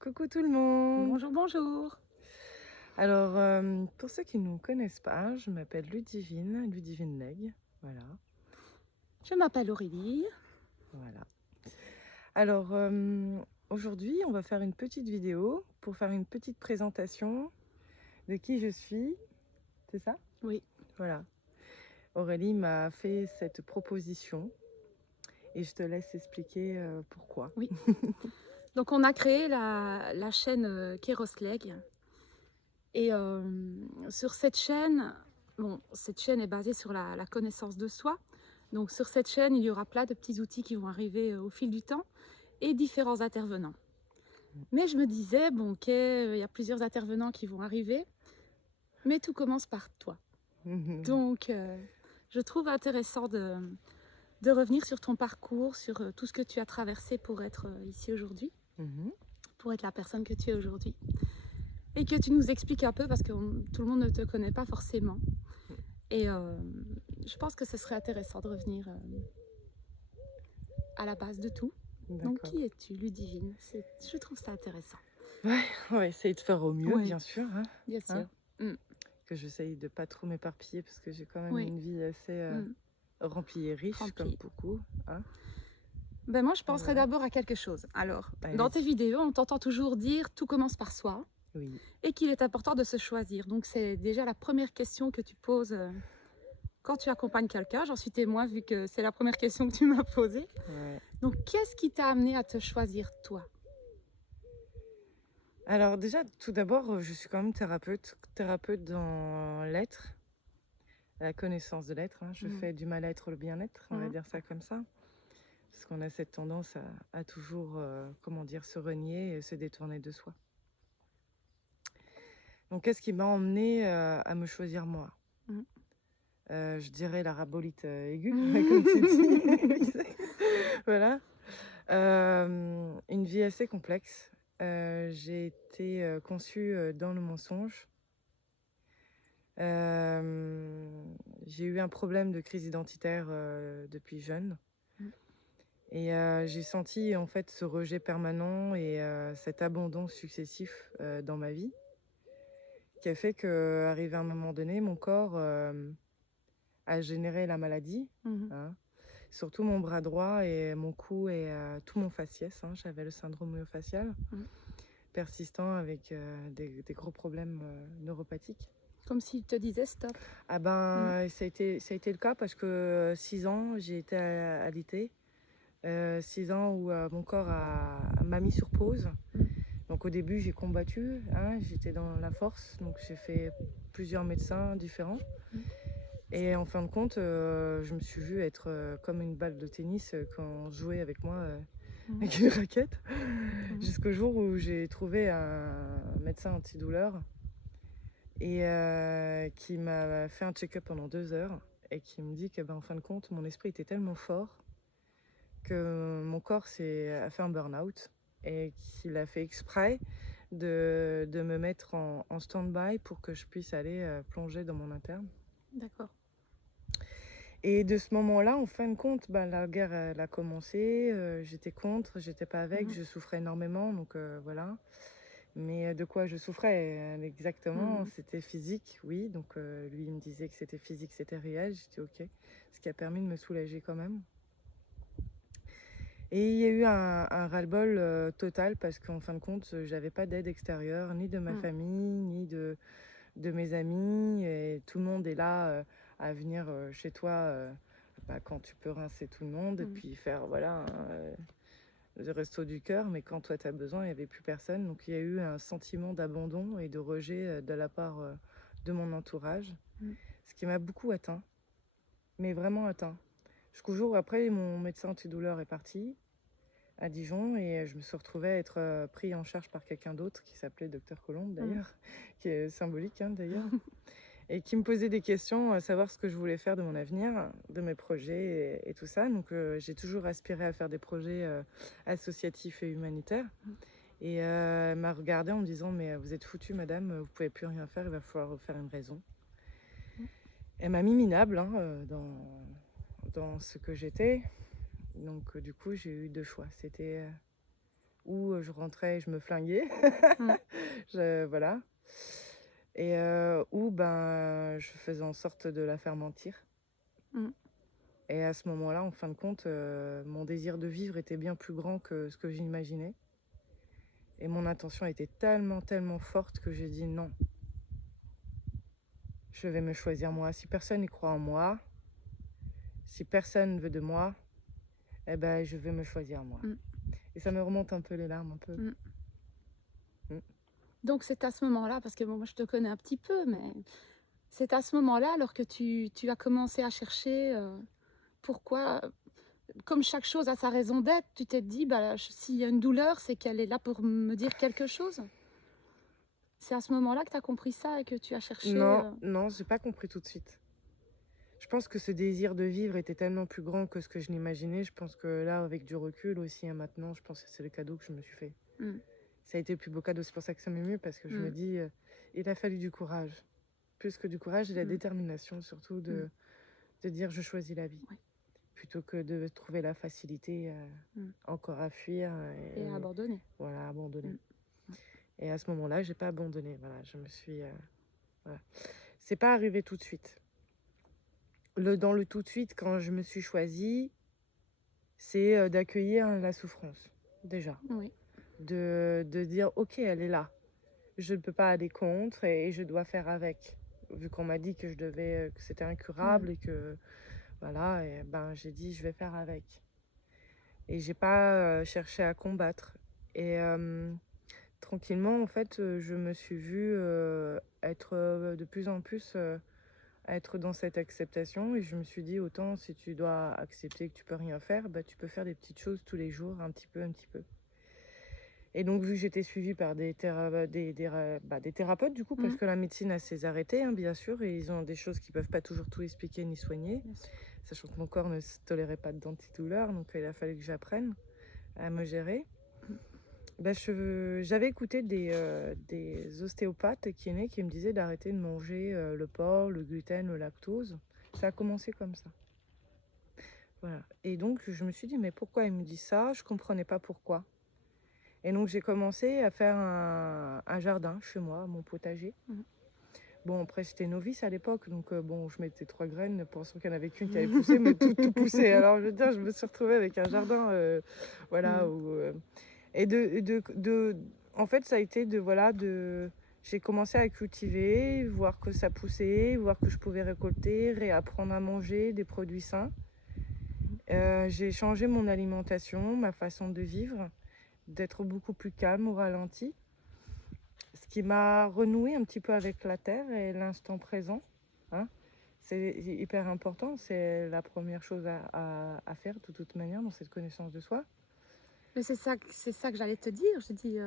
Coucou tout le monde. Bonjour, bonjour. Alors, pour ceux qui ne nous connaissent pas, je m'appelle Ludivine Leg. Voilà, Je m'appelle Aurélie. voilà. Alors, aujourd'hui, on va faire une petite vidéo pour faire une petite présentation de qui je suis. C'est ça? Oui. Voilà. Aurélie m'a fait cette proposition et je te laisse expliquer pourquoi. Oui. Donc on a créé la chaîne Kerosleg. Et sur cette chaîne, cette chaîne est basée sur la connaissance de soi. Donc sur cette chaîne, il y aura plein de petits outils qui vont arriver au fil du temps et différents intervenants. Mais je me disais, bon, ok, il y a plusieurs intervenants qui vont arriver, mais tout commence par toi. Donc je trouve intéressant de revenir sur ton parcours, sur tout ce que tu as traversé pour être ici aujourd'hui, pour être la personne que tu es aujourd'hui. Et que tu nous expliques un peu, parce que tout le monde ne te connaît pas forcément. Et je pense que ce serait intéressant de revenir à la base de tout. Donc, qui es-tu, Ludivine? Je trouve ça intéressant. Ouais, on va essayer de faire au mieux, Ouais. bien sûr. Bien sûr. Que j'essaye de pas trop m'éparpiller parce que j'ai quand même Oui. une vie assez remplie et riche, Remplie. comme beaucoup. Ben moi, je penserais Voilà. d'abord à quelque chose. Alors, Allez, dans vas-y. tes vidéos, on t'entend toujours dire tout commence par soi Oui. et qu'il est important de se choisir. Donc, c'est déjà la première question que tu poses quand tu accompagnes quelqu'un. J'en suis témoin vu que c'est la première question que tu m'as posée. Ouais. Donc, qu'est-ce qui t'a amené à te choisir toi? Alors déjà, tout d'abord, je suis quand même thérapeute dans l'être, la connaissance de l'être. Je fais du mal-être, le bien-être, on va dire ça comme ça. Parce qu'on a cette tendance à toujours, se renier et se détourner de soi. Donc qu'est-ce qui m'a emmenée à me choisir moi? Je dirais la rabolite aiguë, comme tu dis. Voilà. Une vie assez complexe. J'ai été conçue dans le mensonge. J'ai eu un problème de crise identitaire depuis jeune. Et j'ai senti en fait ce rejet permanent et cet abandon successif dans ma vie, qui a fait qu'arrivé à un moment donné, mon corps a généré la maladie. Surtout mon bras droit et mon cou et tout mon faciès. J'avais le syndrome myofascial persistant avec des gros problèmes neuropathiques. Comme s'il te disait stop. Ça a été le cas parce que 6 ans, j'ai été alitée. 6 ans où mon corps m'a mis sur pause. Donc au début, j'ai combattu, j'étais dans la force. Donc j'ai fait plusieurs médecins différents. Et en fin de compte, je me suis vue être comme une balle de tennis quand on jouait avec moi avec une raquette. Jusqu'au jour où j'ai trouvé un médecin antidouleur et qui m'a fait un check-up pendant 2 heures et qui me dit que en fin de compte, mon esprit était tellement fort que mon corps a fait un burn-out et qu'il a fait exprès de me mettre en stand-by pour que je puisse aller plonger dans mon interne. D'accord. Et de ce moment-là, en fin de compte, la guerre elle a commencé. J'étais contre, j'étais pas avec, je souffrais énormément, donc voilà. Mais de quoi je souffrais exactement, c'était physique, oui. Donc lui, il me disait que c'était physique, c'était réel. J'étais ok, ce qui a permis de me soulager quand même. Et il y a eu un ras-le-bol total parce qu'en fin de compte, j'avais pas d'aide extérieure, ni de ma famille, ni de mes amis. Et tout le monde est là à venir chez toi quand tu peux rincer tout le monde et puis faire le resto du cœur. Mais quand toi, tu as besoin, il n'y avait plus personne. Donc il y a eu un sentiment d'abandon et de rejet de la part de mon entourage, ce qui m'a beaucoup atteint, mais vraiment atteint. Jusqu'au jour où après, mon médecin antidouleur est parti à Dijon et je me suis retrouvée à être pris en charge par quelqu'un d'autre qui s'appelait Docteur Colombe d'ailleurs, qui est symbolique d'ailleurs, et qui me posait des questions à savoir ce que je voulais faire de mon avenir, de mes projets et tout ça. Donc j'ai toujours aspiré à faire des projets associatifs et humanitaires. Et elle m'a regardée en me disant mais vous êtes foutue madame, vous pouvez plus rien faire, il va falloir vous faire une raison. Elle m'a mis minable dans ce que j'étais. Donc du coup j'ai eu deux choix, c'était où je rentrais et je me flinguais. Mmh. Voilà. Et où ben, je faisais en sorte de la faire mentir. Mmh. Et à ce moment-là, en fin de compte, mon désir de vivre était bien plus grand que ce que j'imaginais. Et mon intention était tellement, tellement forte que j'ai dit non, je vais me choisir moi. Si personne n'y croit en moi, si personne veut de moi, eh ben, je vais me choisir moi. Mmh. Et ça me remonte un peu les larmes, un peu. Mmh. Mm. Donc c'est à ce moment-là, parce que bon, moi je te connais un petit peu, mais c'est à ce moment-là, alors que tu as commencé à chercher pourquoi, comme chaque chose a sa raison d'être, tu t'es dit, bah, s'il y a une douleur, c'est qu'elle est là pour me dire quelque chose. C'est à ce moment-là que tu as compris ça et que tu as cherché. Non, non, j'ai pas compris tout de suite. Je pense que ce désir de vivre était tellement plus grand que ce que je l'imaginais. Je pense que là, avec du recul aussi, hein, maintenant, je pense que c'est le cadeau que je me suis fait. Mmh. Ça a été le plus beau cadeau. C'est pour ça que ça m'émeut, parce que je me Mmh. dis, il a fallu du courage. Plus que du courage, et la Mmh. détermination, surtout Mmh. de dire je choisis la vie. Oui. Plutôt que de trouver la facilité Mmh. encore à fuir Et à abandonner. voilà, abandonner. Mmh. Mmh. Et à ce moment-là, j'ai pas abandonné. Voilà, je me suis. Voilà. C'est pas arrivé tout de suite. Dans le tout de suite, quand je me suis choisie, c'est d'accueillir la souffrance, déjà. Oui. De dire, ok, elle est là. Je ne peux pas aller contre et je dois faire avec. Vu qu'on m'a dit que je devais, que c'était Mmh. incurable et que, voilà, et ben j'ai dit, je vais faire avec. Et j'ai pas cherché à combattre. Et tranquillement, en fait, je me suis vue être de plus en plus être dans cette acceptation. Et je me suis dit, autant si tu dois accepter que tu peux rien faire, bah, tu peux faire des petites choses tous les jours, un petit peu, un petit peu. Et donc, vu que j'étais suivie par des thérapeutes, du coup, parce Mmh. que la médecine a ses arrêtés, hein, bien sûr, et ils ont des choses qui peuvent pas toujours tout expliquer ni soigner, Bien sûr. sachant que mon corps ne tolérait pas d'antidouleur, donc il a fallu que j'apprenne à me gérer. Mmh. Bah, j'avais écouté des ostéopathes et kinés qui me disaient d'arrêter de manger le porc, le gluten, le lactose. Ça a commencé comme ça. Voilà. Et donc, je me suis dit, mais pourquoi ils me disent ça? Je comprenais pas pourquoi. Et donc, j'ai commencé à faire un jardin chez moi, mon potager. Mmh. Bon, après, j'étais novice à l'époque, donc bon, je mettais 3 graines, pensant qu'il n'y en avait qu'une qui allait pousser, mais tout poussait. Alors, je veux dire, je me suis retrouvée avec un jardin, voilà, Mmh. où, et en fait, ça a été j'ai commencé à cultiver, voir que ça poussait, voir que je pouvais récolter, réapprendre à manger des produits sains. J'ai changé mon alimentation, ma façon de vivre, d'être beaucoup plus calme au ralenti. Ce qui m'a renoué un petit peu avec la terre et l'instant présent. Hein. C'est hyper important, c'est la première chose à faire de toute manière dans cette connaissance de soi. Mais c'est ça que j'allais te dire. Je dis,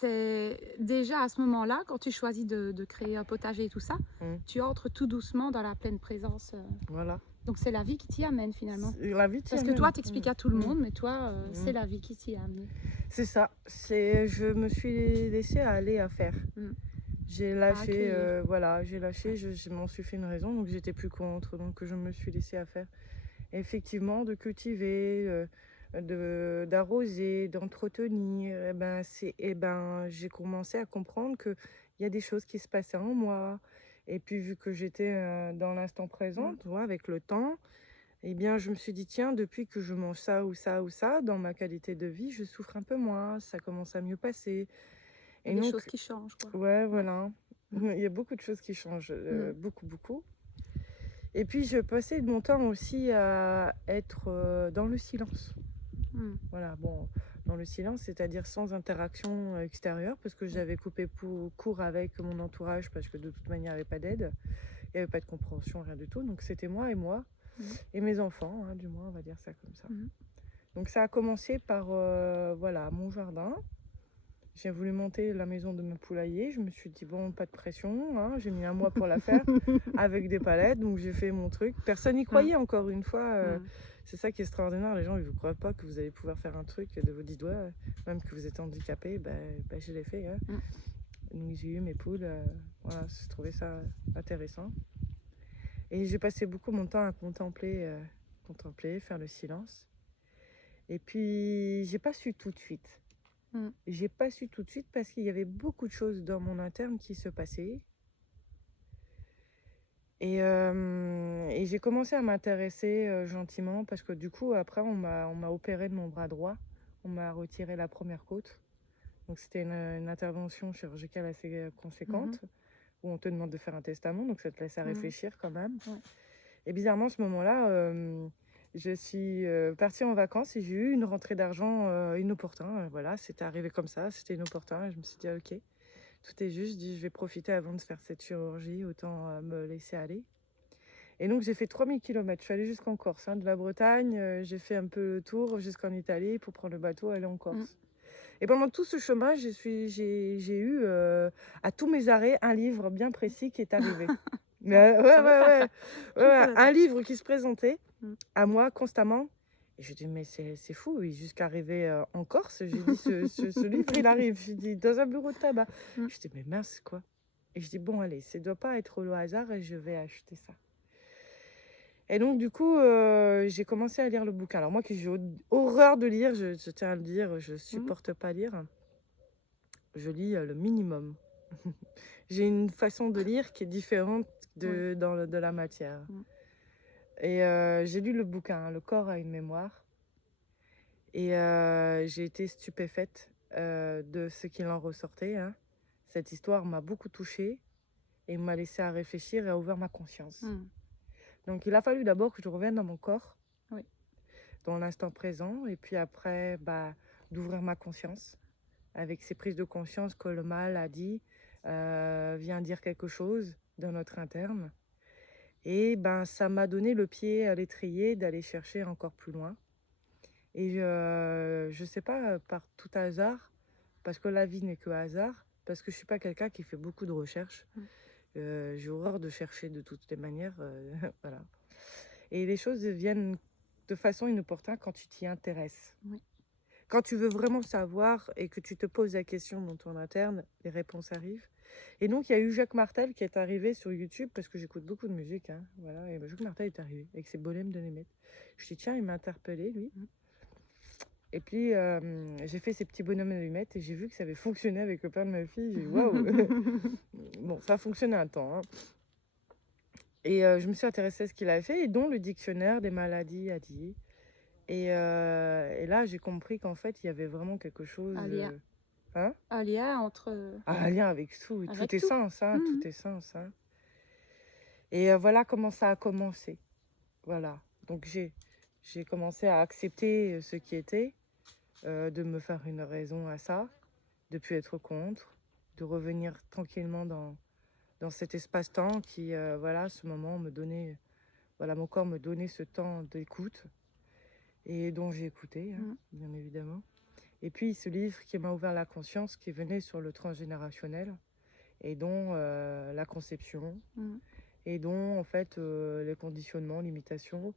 c'est déjà à ce moment-là, quand tu choisis de créer un potager et tout ça, Mm. tu entres tout doucement dans la pleine présence. Voilà. Donc c'est la vie qui t'y amène finalement. La vie t'y Parce que amène. toi, t'expliques à tout le Mm. monde, mais toi, Mm. c'est la vie qui t'y a amené. C'est ça. Je me suis laissée aller à faire. Mm. J'ai À lâché, accueillir. voilà, j'ai lâché, je m'en suis fait une raison, donc j'étais plus contre, donc je me suis laissée à faire. Et effectivement, de cultiver, d'arroser, d'entretenir, j'ai commencé à comprendre qu'il y a des choses qui se passaient en moi. Et puis, vu que j'étais dans l'instant présent, Mm. tu vois, avec le temps, eh bien, je me suis dit, tiens, depuis que je mange ça ou ça ou ça, dans ma qualité de vie, je souffre un peu moins, ça commence à mieux passer. Il y Et a des donc, choses qui changent, quoi. ouais, Ouais. voilà. Mm. Il y a beaucoup de choses qui changent, Mm. beaucoup, beaucoup. Et puis, je passais mon temps aussi à être dans le silence. Mm. Voilà, bon, dans le silence, c'est-à-dire sans interaction extérieure, parce que j'avais coupé court avec mon entourage, parce que de toute manière, il n'y avait pas d'aide, il n'y avait pas de compréhension, rien du tout. Donc, c'était moi, Mm. et mes enfants, hein, du moins, on va dire ça comme ça. Mm. Donc, ça a commencé par, voilà, mon jardin. J'ai voulu monter la maison de mon poulailler. Je me suis dit, bon, pas de pression. Hein. J'ai mis un mois pour la faire avec des palettes. Donc, j'ai fait mon truc. Personne n'y croyait, encore une fois. Mm. C'est ça qui est extraordinaire. Les gens, ils ne vous croient pas que vous allez pouvoir faire un truc de vos 10 doigts. Même que vous êtes handicapé, je l'ai fait. Hein. Mm. Donc, j'ai eu mes poules. Voilà, j'ai trouvé ça intéressant. Et j'ai passé beaucoup mon temps à contempler, faire le silence. Et puis, j'ai pas su tout de suite. Mmh. J'ai pas su tout de suite parce qu'il y avait beaucoup de choses dans mon interne qui se passaient. Et j'ai commencé à m'intéresser gentiment parce que du coup, après, on m'a opéré de mon bras droit. On m'a retiré la première côte. Donc, c'était une intervention chirurgicale assez conséquente où on te demande de faire un testament. Donc, ça te laisse à réfléchir quand même. Ouais. Et bizarrement, à ce moment-là, je suis partie en vacances et j'ai eu une rentrée d'argent inopportun. Voilà, c'était arrivé comme ça, c'était inopportun. Et je me suis dit, ah, ok, tout est juste. Je dis, je vais profiter avant de faire cette chirurgie, autant me laisser aller. Et donc, j'ai fait 3000 km. Je suis allée jusqu'en Corse, de la Bretagne. J'ai fait un peu le tour jusqu'en Italie pour prendre le bateau, aller en Corse. Et pendant tout ce chemin, j'ai eu à tous mes arrêts un livre bien précis qui est arrivé. Mais, Je savais pas ça. Je ne savais un pas. livre qui se présentait Mmh. à moi constamment. Et je dis, mais c'est fou, jusqu'à arriver en Corse, j'ai dit, ce livre, il arrive. J'ai dit, dans un bureau de tabac. Mmh. Je dis, mais mince, quoi. Et je dis, bon, allez, ça ne doit pas être au hasard et je vais acheter ça. Et donc, du coup, j'ai commencé à lire le bouquin. Alors, moi qui j'ai horreur de lire, je tiens à le dire, je supporte pas lire. Je lis le minimum. J'ai une façon de lire qui est différente de la matière. Et j'ai lu le bouquin, Le corps a une mémoire. Et j'ai été stupéfaite de ce qu'il en ressortait. Cette histoire m'a beaucoup touchée et m'a laissé à réfléchir et a ouvert ma conscience. Donc il a fallu d'abord que je revienne dans mon corps, dans l'instant présent, et puis après d'ouvrir ma conscience avec ces prises de conscience que le mal a dit, vient dire quelque chose dans notre interne. Et ça m'a donné le pied à l'étrier d'aller chercher encore plus loin. Et je sais pas, par tout hasard, parce que la vie n'est que hasard, parce que je suis pas quelqu'un qui fait beaucoup de recherches. J'ai horreur de chercher de toutes les manières. Voilà. Et les choses viennent de façon inopportune quand tu t'y intéresses. Quand tu veux vraiment savoir et que tu te poses la question dans ton interne, les réponses arrivent. Et donc, il y a eu Jacques Martel qui est arrivé sur YouTube, parce que j'écoute beaucoup de musique. Voilà, et Jacques Martel est arrivé avec ses Bonhommes de Németh. Je dis, tiens, il m'a interpellé, lui. Et puis, j'ai fait ces petits bonhommes de Németh et j'ai vu que ça avait fonctionné avec le père de ma fille. J'ai dit, waouh. Bon, ça a fonctionné un temps. Et je me suis intéressée à ce qu'il avait fait, et dont le dictionnaire des maladies a dit. Et là, j'ai compris qu'en fait, il y avait vraiment quelque chose. Un lien entre. Un lien avec tout. Avec Tout est tout. sens. Tout est sens. Et voilà comment ça a commencé. Voilà. Donc, j'ai commencé à accepter ce qui était, de me faire une raison à ça, de ne plus être contre, de revenir tranquillement dans cet espace-temps qui, voilà, ce moment me donnait. Voilà, mon corps me donnait ce temps d'écoute et dont j'ai écouté, bien évidemment. Et puis ce livre qui m'a ouvert la conscience, qui venait sur le transgénérationnel et dont la conception et dont en fait les conditionnements, limitations,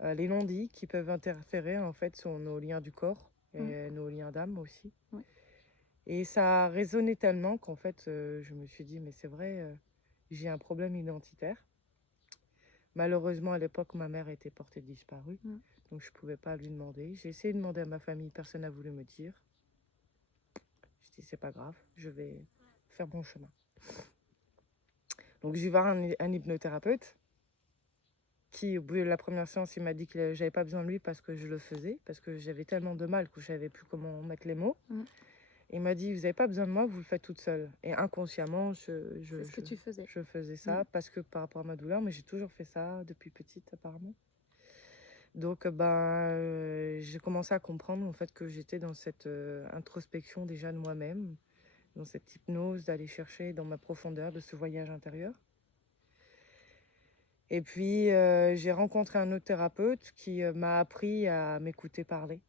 les non-dits qui peuvent interférer en fait sur nos liens du corps et nos liens d'âme aussi. Et ça a résonné tellement qu'en fait je me suis dit mais c'est vrai, j'ai un problème identitaire. Malheureusement, à l'époque, ma mère était portée disparue, donc je ne pouvais pas lui demander. J'ai essayé de demander à ma famille, personne n'a voulu me dire. Je dis, c'est pas grave, je vais faire mon chemin. Donc, je vais voir un hypnothérapeute qui, au bout de la première séance, il m'a dit que j'avais pas besoin de lui parce que je le faisais, parce que j'avais tellement de mal que je savais plus comment mettre les mots. Il m'a dit, vous n'avez pas besoin de moi, vous le faites toute seule. Et inconsciemment, je faisais ça parce que par rapport à ma douleur, mais j'ai toujours fait ça depuis petite apparemment. Donc j'ai commencé à comprendre en fait que j'étais dans cette introspection déjà de moi-même, dans cette hypnose d'aller chercher dans ma profondeur de ce voyage intérieur. Et puis j'ai rencontré un autre thérapeute qui m'a appris à m'écouter parler.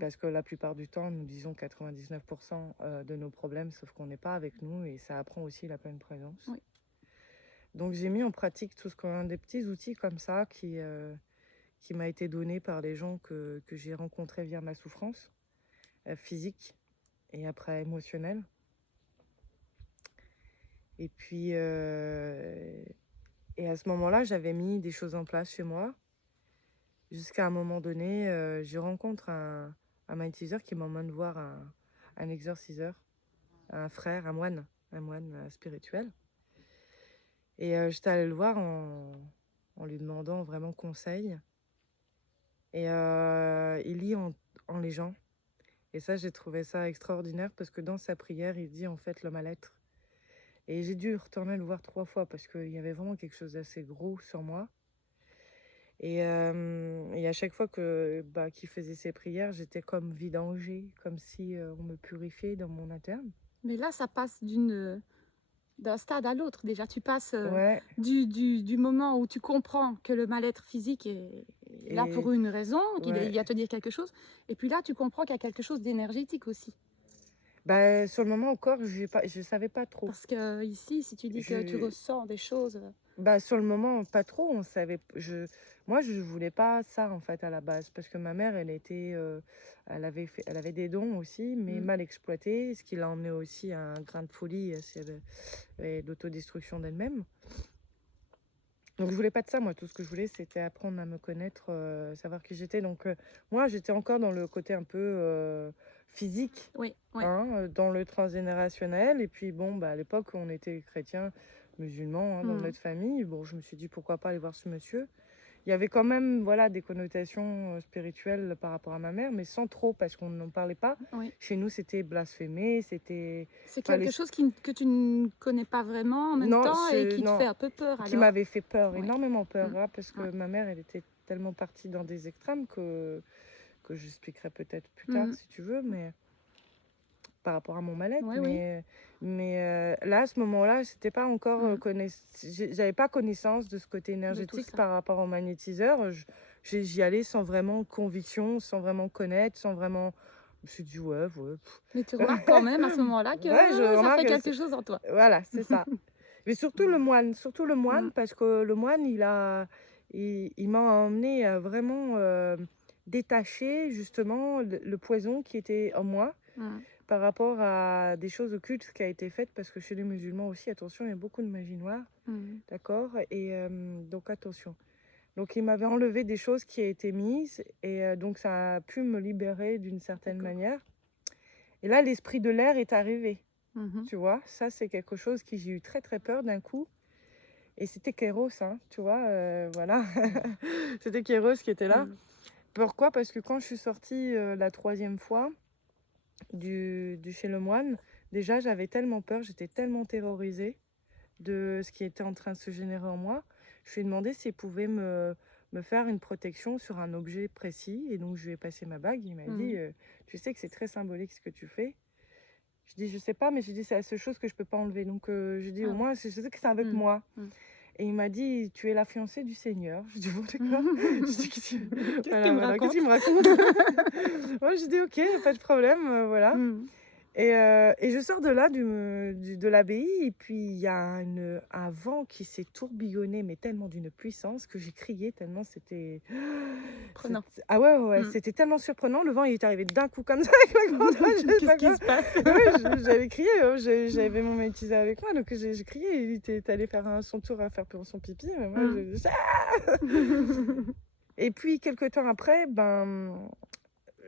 Parce que la plupart du temps, nous disons 99% de nos problèmes, sauf qu'on n'est pas avec nous, et ça apprend aussi la pleine présence. Donc j'ai mis en pratique tout ce qu'on a, des petits outils comme ça qui m'a été donné par les gens que j'ai rencontrés via ma souffrance physique et après émotionnelle. Et puis, et à ce moment-là, j'avais mis des choses en place chez moi. jusqu'à un moment donné, je rencontre un magnétiseur qui m'emmène voir un exorciseur, un frère, un moine spirituel. Et j'étais allée le voir en lui demandant vraiment conseil. Et il lit en les gens. Et ça, j'ai trouvé ça extraordinaire parce que dans sa prière, il dit en fait le mal-être. Et j'ai dû retourner le voir 3 fois parce qu'il y avait vraiment quelque chose d'assez gros sur moi. Et à chaque fois qu'il faisait ses prières, j'étais comme vidangée, comme si on me purifiait dans mon interne. Mais là, ça passe d'un stade à l'autre. Déjà, tu passes Ouais, du moment où tu comprends que le mal-être physique est là et pour une raison, qu'il ouais. vient te dire quelque chose. Et puis là, tu comprends qu'il y a quelque chose d'énergétique aussi. Bah, sur le moment encore, je savais pas trop. Parce que ici, si tu dis que tu Je, ressens des choses, Bah, sur le moment, pas trop, on savait moi, je voulais pas ça, en fait, à la base, parce que ma mère, elle avait des dons aussi, mais mm, mal exploités, ce qui l'a emmené aussi à un grain de folie et d'autodestruction d'elle-même. Donc, je voulais pas de ça, moi, tout ce que je voulais, c'était apprendre à me connaître, savoir qui j'étais. Donc, moi, j'étais encore dans le côté un peu physique, oui, oui. hein, dans le transgénérationnel. Et puis, bon, bah, à l'époque, on était chrétiens, musulmans, hein, dans Mm, notre famille. Bon, je me suis dit, pourquoi pas aller voir ce monsieur. Il y avait quand même, voilà, des connotations spirituelles par rapport à ma mère, mais sans trop, parce qu'on n'en parlait pas. oui. Chez nous, c'était blasphémé, c'était... C'est Fallait... quelque chose que tu ne connais pas vraiment en même Non, temps et qui te fait non, un peu peur qui alors. m'avait fait peur, Oui. énormément Mm, peur, hein, parce ouais. que ma mère, elle était tellement partie dans des extrêmes que j'expliquerai peut-être plus tard, Mm, si tu veux, mais par rapport à mon mal-être. oui, oui. Mais là, à ce moment-là, c'était pas encore Mm, j'avais pas connaissance de ce côté de tout énergétique ça. par rapport au magnétiseur. J'y allais sans vraiment conviction, sans vraiment connaître, sans vraiment. Je me suis dit, ouais, ouais. Mais tu remarques quand même à ce moment-là Ouais, je que ça remarque fait que quelque chose en toi. voilà, c'est ça. Mais surtout le Mm, moine, parce que le moine, il m'a emmené à vraiment détacher justement le poison qui était en moi mm, par rapport à des choses occultes qui a été faites, parce que chez les musulmans aussi, attention, il y a beaucoup de magie noire, mm. d'accord? Et donc attention. Donc il m'avait enlevé des choses qui a été mises, et donc ça a pu me libérer d'une certaine D'accord. manière. Et là, l'esprit de l'air est arrivé, Mhm. tu vois? Ça, c'est quelque chose qui j'ai eu très très peur d'un coup. Et c'était Kéros, hein, tu vois, voilà. C'était Kéros qui était là. Mm, Pourquoi? Parce que quand je suis sortie la 3e fois du chez le moine, déjà j'avais tellement peur, j'étais tellement terrorisée de ce qui était en train de se générer en moi. Je lui ai demandé s'il pouvait me faire une protection sur un objet précis. Et donc je lui ai passé ma bague. Il m'a dit, mm. tu sais que c'est très symbolique ce que tu fais. Je dis, je sais pas, mais je dis, c'est la seule chose que je peux pas enlever. Donc je dis, au Ah oui. moins, je sais que c'est avec Mm, moi. mm. Et il m'a dit, tu es la fiancée du Seigneur. Je dis, bon, d'accord. Je dis, Qu'est-ce qu'il voilà, me voilà, qu'est-ce raconte? qu'il me raconte? Moi, je dis, ok, pas de problème, voilà. Mm. Et je sors de là, de l'abbaye, et puis il y a un vent qui s'est tourbillonné, mais tellement d'une puissance que j'ai crié, tellement c'était... Prenant. Ah ouais, ouais, ouais, Mm. c'était tellement surprenant. Le vent, il est arrivé d'un coup comme ça, avec la grande vache, je sais Qu'est-ce pas qui quoi. se passe? Ouais, j'avais crié, j'avais mon métisé avec moi, donc j'ai crié. Il était allé faire son tour à faire pour son pipi, mais moi, Mm. Et puis, quelques temps après, ben,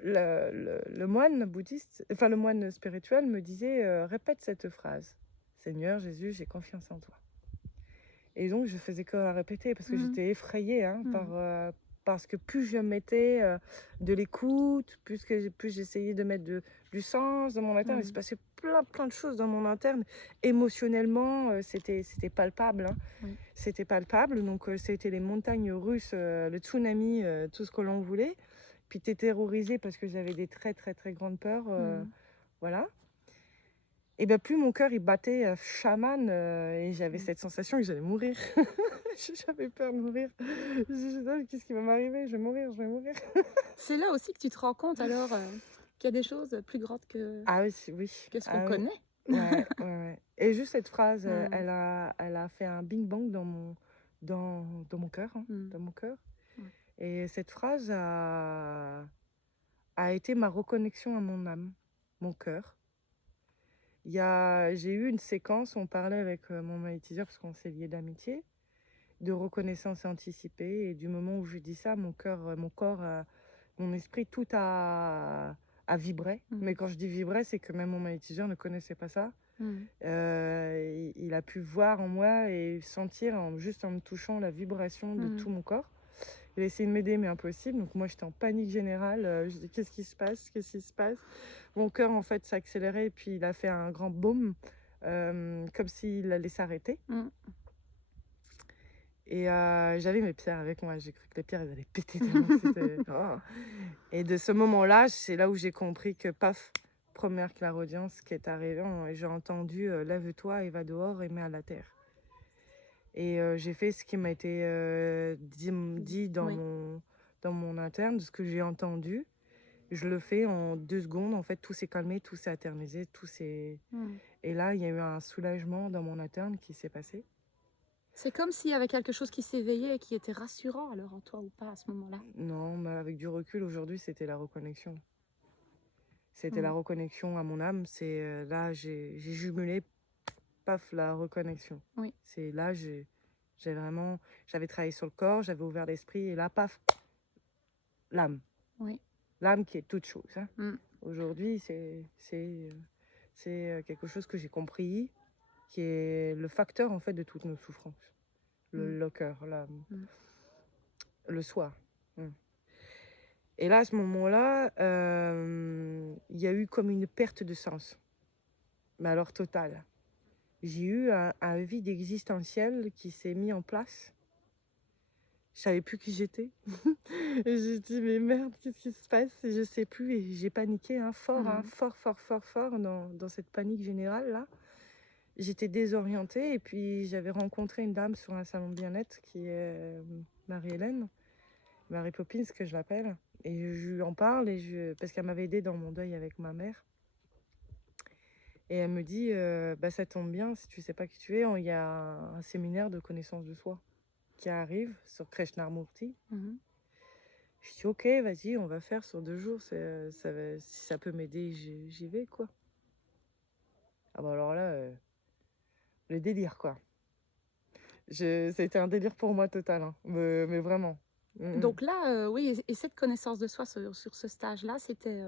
le moine bouddhiste, enfin le moine spirituel me disait, répète cette phrase. Seigneur Jésus, j'ai confiance en toi. Et donc je faisais que la répéter parce que Mm. j'étais effrayée, hein, Mm. parce que plus je mettais de l'écoute, plus j'essayais de mettre du sens dans mon interne. Il se Mm. passait plein de choses dans mon interne. Émotionnellement, c'était palpable, hein. Oui. C'était palpable. Donc c'était les montagnes russes, le tsunami, tout ce que l'on voulait. Puis t'es terrorisée parce que j'avais des très très très grandes peurs, Mm. voilà. Et bien plus mon cœur il battait chaman, et j'avais Mm. cette sensation que j'allais mourir. J'avais peur de mourir. Je disais, «Ah, qu'est-ce qui va m'arriver? Je vais mourir, je vais mourir.» C'est là aussi que tu te rends compte alors qu'il y a des choses plus grandes Ah oui, oui. que ce qu'on Ah oui. connaît. Ouais, ouais, ouais. Et juste cette phrase, Mm. elle a fait un bing bang dans mon cœur, hein, Mm. dans mon cœur. Ouais. Et cette phrase a été ma reconnexion à mon âme, mon cœur. J'ai eu une séquence où on parlait avec mon magnétiseur parce qu'on s'est liés d'amitié. de reconnaissance anticipée. Et du moment où je dis ça, mon cœur, mon corps, mon esprit, tout a vibré. Mais quand je dis vibrer, c'est que même mon magnétiseur ne connaissait pas ça. Il a pu voir en moi et sentir, juste en me touchant, la vibration de tout mon corps. Il a essayé de m'aider, mais impossible. Donc moi, j'étais en panique générale. Je dis, qu'est-ce qui se passe? Qu'est-ce qui se passe? Mon cœur, en fait, s'est accéléré. Et puis, il a fait un grand boom, comme s'il allait s'arrêter. Et j'avais mes pierres avec moi. J'ai cru que les pierres, elles allaient péter tellement c'était... Oh. Et de ce moment-là, c'est là où j'ai compris que, paf, première clairaudience qui est arrivée. J'ai entendu lève-toi et va dehors et mets à la terre. Et j'ai fait ce qui m'a été dit dans, dans mon interne, de ce que j'ai entendu. Je le fais en 2 secondes. En fait, tout s'est calmé, tout s'est éternisé, tout s'est... Et là, il y a eu un soulagement dans mon interne qui s'est passé. C'est comme s'il y avait quelque chose qui s'éveillait et qui était rassurant alors en toi ou pas à ce moment-là? Non, mais avec du recul, aujourd'hui, c'était la reconnexion. C'était la reconnexion à mon âme. C'est là, j'ai jumelé, paf, la reconnexion. Oui. C'est là, j'avais travaillé sur le corps, j'avais ouvert l'esprit, et là, paf, l'âme. Oui. L'âme qui est toute chose. Hein. Aujourd'hui, c'est quelque chose que j'ai compris, qui est le facteur, en fait, de toutes nos souffrances. Le cœur, l'âme, le soi. Et là, à ce moment-là, il y a eu comme une perte de sens. Mais alors totale. J'ai eu un vide existentiel qui s'est mis en place. Je savais plus qui j'étais. Et j'ai dit, mais merde, qu'est-ce qui se passe? Et je sais plus. Et j'ai paniqué fort, fort dans cette panique générale là. J'étais désorientée. Et puis j'avais rencontré une dame sur un salon de bien-être qui est Marie-Hélène, Marie Poppins que je l'appelle. Et je lui en parle parce qu'elle m'avait aidée dans mon deuil avec ma mère. Et elle me dit, bah, ça tombe bien, si tu sais pas qui tu es, il y a un séminaire de connaissance de soi qui arrive sur Krishnamurti. Je dis, ok, vas-y, on va faire sur 2 jours. Si ça peut m'aider, j'y vais, quoi. Ah bah alors là, le délire, quoi. Ça a été un délire pour moi total, hein. Mais vraiment. Donc là, oui, et cette connaissance de soi sur ce stage-là, c'était...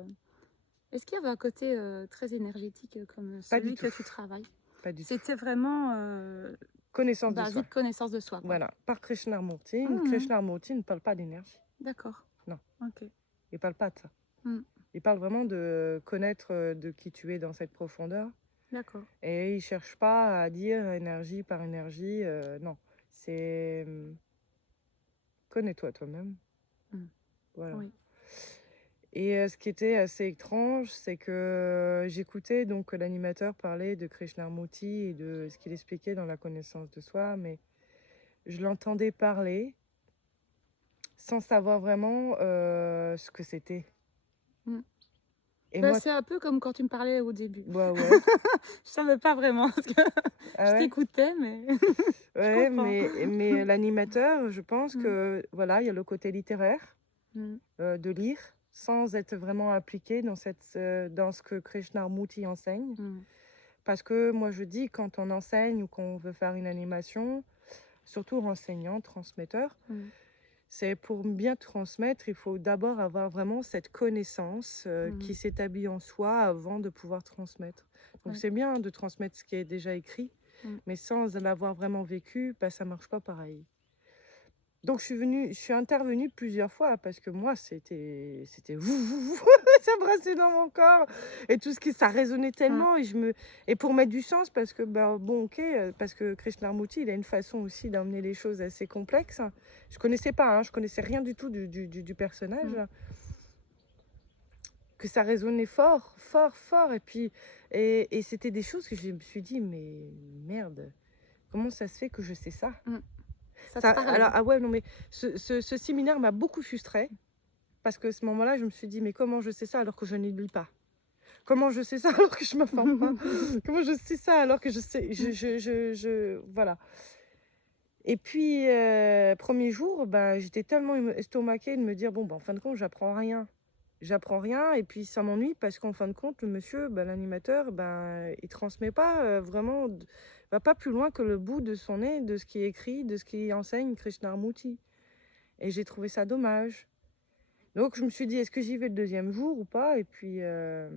Est-ce qu'il y avait un côté très énergétique comme celui que tu travailles? Pas du tout. C'était vraiment Connaissance de soi. basique connaissance de soi, quoi. Voilà, par Krishnamurti. Krishnamurti ne parle pas d'énergie. D'accord. Non. Ok. Il parle pas de ça. Il parle vraiment de connaître de qui tu es dans cette profondeur. D'accord. Et il cherche pas à dire énergie par énergie. Non, c'est connais-toi toi-même. Voilà. Oui. Et ce qui était assez étrange, c'est que j'écoutais donc l'animateur parler de Krishnamurti et de ce qu'il expliquait dans la connaissance de soi, mais je l'entendais parler sans savoir vraiment ce que c'était. Et Bah, moi, c'est un peu comme quand tu me parlais au début. ouais. Je savais pas vraiment parce que Ah je ouais? t'écoutais, mais Ouais, comprends. mais l'animateur, je pense que voilà, il y a le côté littéraire de lire sans être vraiment appliqué dans ce que Krishnamurti enseigne. Parce que moi je dis, quand on enseigne ou qu'on veut faire une animation, surtout enseignant, transmetteur, c'est pour bien transmettre, il faut d'abord avoir vraiment cette connaissance qui s'établit en soi avant de pouvoir transmettre. Donc c'est bien de transmettre ce qui est déjà écrit, mais sans l'avoir vraiment vécu, bah, ça marche pas pareil. Donc je suis intervenue plusieurs fois parce que moi c'était ça brassait dans mon corps et tout ce qui ça résonnait tellement et pour mettre du sens parce que bah, bon ok parce que Krishnamurti il a une façon aussi d'emmener les choses assez complexes. Je connaissais pas, je connaissais rien du tout du personnage. Que ça résonnait fort et puis et c'était des choses que je me suis dit mais merde, comment ça se fait que je sais ça? Alors, ah ouais, non, mais ce séminaire m'a beaucoup frustrée parce que ce moment-là, je me suis dit, mais comment je sais ça alors que je ne lis pas? Comment je sais ça alors que je ne m'informe pas? Comment je sais ça alors que je sais, voilà. Et puis, premier jour, bah, j'étais tellement estomaquée de me dire, bon, bah, en fin de compte, j'apprends rien. j'apprends rien et puis ça m'ennuie parce qu'en fin de compte, le monsieur, l'animateur, il transmet pas vraiment, va pas plus loin que le bout de son nez, de ce qui est écrit, de ce qui enseigne Krishnamurti. Et j'ai trouvé ça dommage. Donc je me suis dit, est-ce que j'y vais le deuxième jour ou pas? Et puis je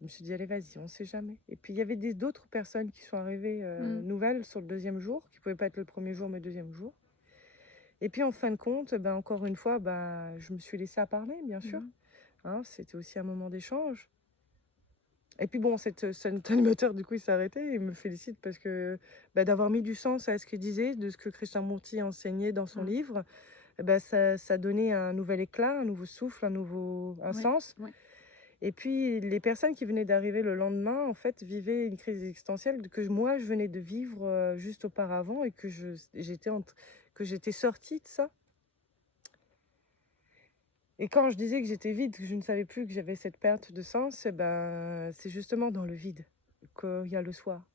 me suis dit, allez, vas-y, on sait jamais. Et puis il y avait d'autres personnes qui sont arrivées nouvelles sur le deuxième jour, qui pouvaient pas être le premier jour, mais le deuxième jour. Et puis en fin de compte, encore une fois, je me suis laissée à parler, bien sûr. Hein, c'était aussi un moment d'échange. Et puis bon, cet animateur, du coup, il s'est arrêté. Il me félicite parce que d'avoir mis du sens à ce qu'il disait, de ce que Krishnamurti enseignait dans son livre, ça donnait un nouvel éclat, un nouveau souffle, un sens. Oui. Et puis les personnes qui venaient d'arriver le lendemain, en fait, vivaient une crise existentielle que moi, je venais de vivre juste auparavant et que j'étais sortie de ça. Et quand je disais que j'étais vide, que je ne savais plus que j'avais cette perte de sens, c'est justement dans le vide qu'il y a le soi.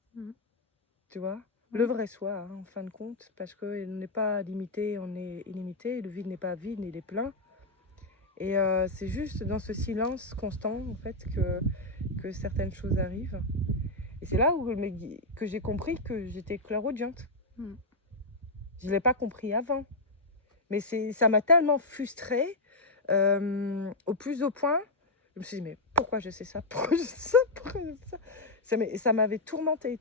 Tu vois, le vrai soi, hein, en fin de compte, parce qu'il n'est pas limité, on est illimité, le vide n'est pas vide, il est plein. Et c'est juste dans ce silence constant, en fait, que certaines choses arrivent. Et c'est là que j'ai compris que j'étais clairaudiente. Je ne l'ai pas compris avant. Mais ça m'a tellement frustrée, au plus haut point, je me suis dit, mais pourquoi je sais ça? Pourquoi je sais ça? Pourquoi je sais ça? Ça m'avait tourmentée.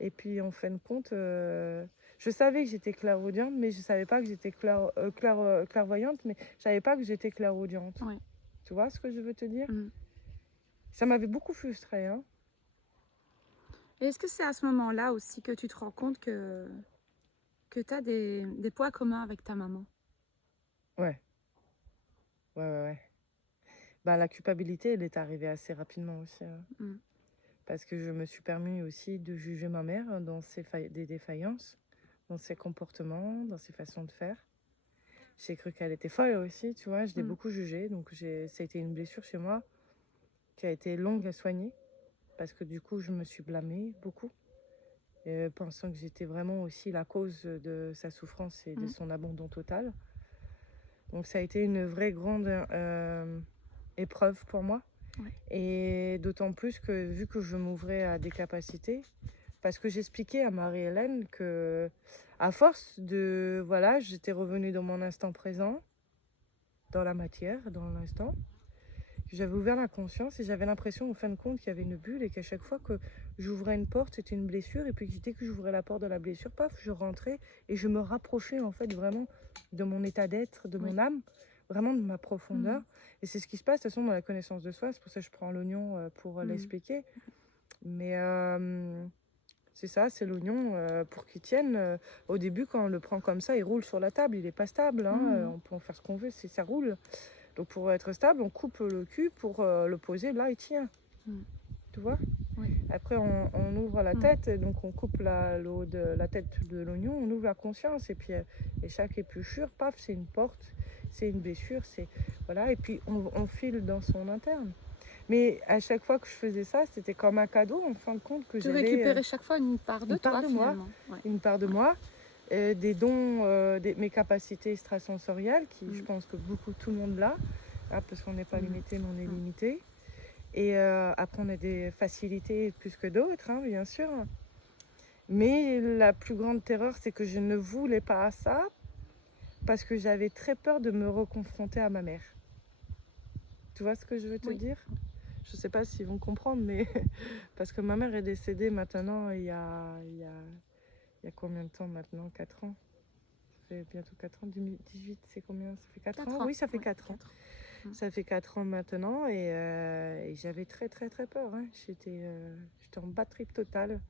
Et puis, en fin de compte, je savais que j'étais clairaudiente, mais je ne savais pas que j'étais clairvoyante, mais je ne savais pas que j'étais clairaudiente. Oui. Tu vois ce que je veux te dire? Ça m'avait beaucoup frustrée. Hein. Et est-ce que c'est à ce moment-là aussi que tu te rends compte que tu as des points communs avec ta maman? Ouais. La culpabilité, elle est arrivée assez rapidement aussi. Hein. Parce que je me suis permis aussi de juger ma mère dans des défaillances, dans ses comportements, dans ses façons de faire. J'ai cru qu'elle était folle aussi, tu vois, je l'ai beaucoup jugée. Donc ça a été une blessure chez moi qui a été longue à soigner. Parce que du coup, je me suis blâmée beaucoup, pensant que j'étais vraiment aussi la cause de sa souffrance et de son abandon total. Donc ça a été une vraie grande épreuve pour moi. Ouais. Et d'autant plus que vu que je m'ouvrais à des capacités, parce que j'expliquais à Marie-Hélène que à force de... Voilà, j'étais revenue dans mon instant présent, dans la matière, dans l'instant. J'avais ouvert la conscience et j'avais l'impression, en fin de compte, qu'il y avait une bulle et qu'à chaque fois que j'ouvrais une porte, c'était une blessure. Et puis dès que j'ouvrais la porte de la blessure, paf, je rentrais et je me rapprochais en fait vraiment de mon état d'être, de mon âme, vraiment de ma profondeur. Et c'est ce qui se passe de toute façon dans la connaissance de soi. C'est pour ça que je prends l'oignon pour l'expliquer. Mais c'est ça, c'est l'oignon pour qu'il tienne. Au début, quand on le prend comme ça, il roule sur la table, il n'est pas stable. Hein, on peut en faire ce qu'on veut, ça roule. Donc pour être stable, on coupe le cul pour le poser, là il tient. Tu vois? Après on ouvre la tête, donc on coupe la tête de l'oignon, on ouvre la conscience et puis et chaque épluchure, paf, c'est une porte, c'est une blessure, voilà, et puis on file dans son interne. Mais à chaque fois que je faisais ça, c'était comme un cadeau en fin de compte que Tu j'avais. récupérais chaque fois une part de toi finalement. Une part de moi. Des dons, mes capacités extrasensorielles, qui je pense que tout le monde l'a, parce qu'on n'est pas limité, mais on est limité. Et après, on a des facilités plus que d'autres, hein, bien sûr. Mais la plus grande terreur, c'est que je ne voulais pas ça, parce que j'avais très peur de me reconfronter à ma mère. Tu vois ce que je veux te dire? Je ne sais pas s'ils vont comprendre, mais parce que ma mère est décédée maintenant il y a combien de temps maintenant? 4 ans. Ça fait bientôt 4 ans. 2018, c'est combien? Ça fait 4 ans? Oui, ça fait 4 ans. Ça fait 4 ans maintenant et j'avais très très très peur. Hein. J'étais en bad trip totale.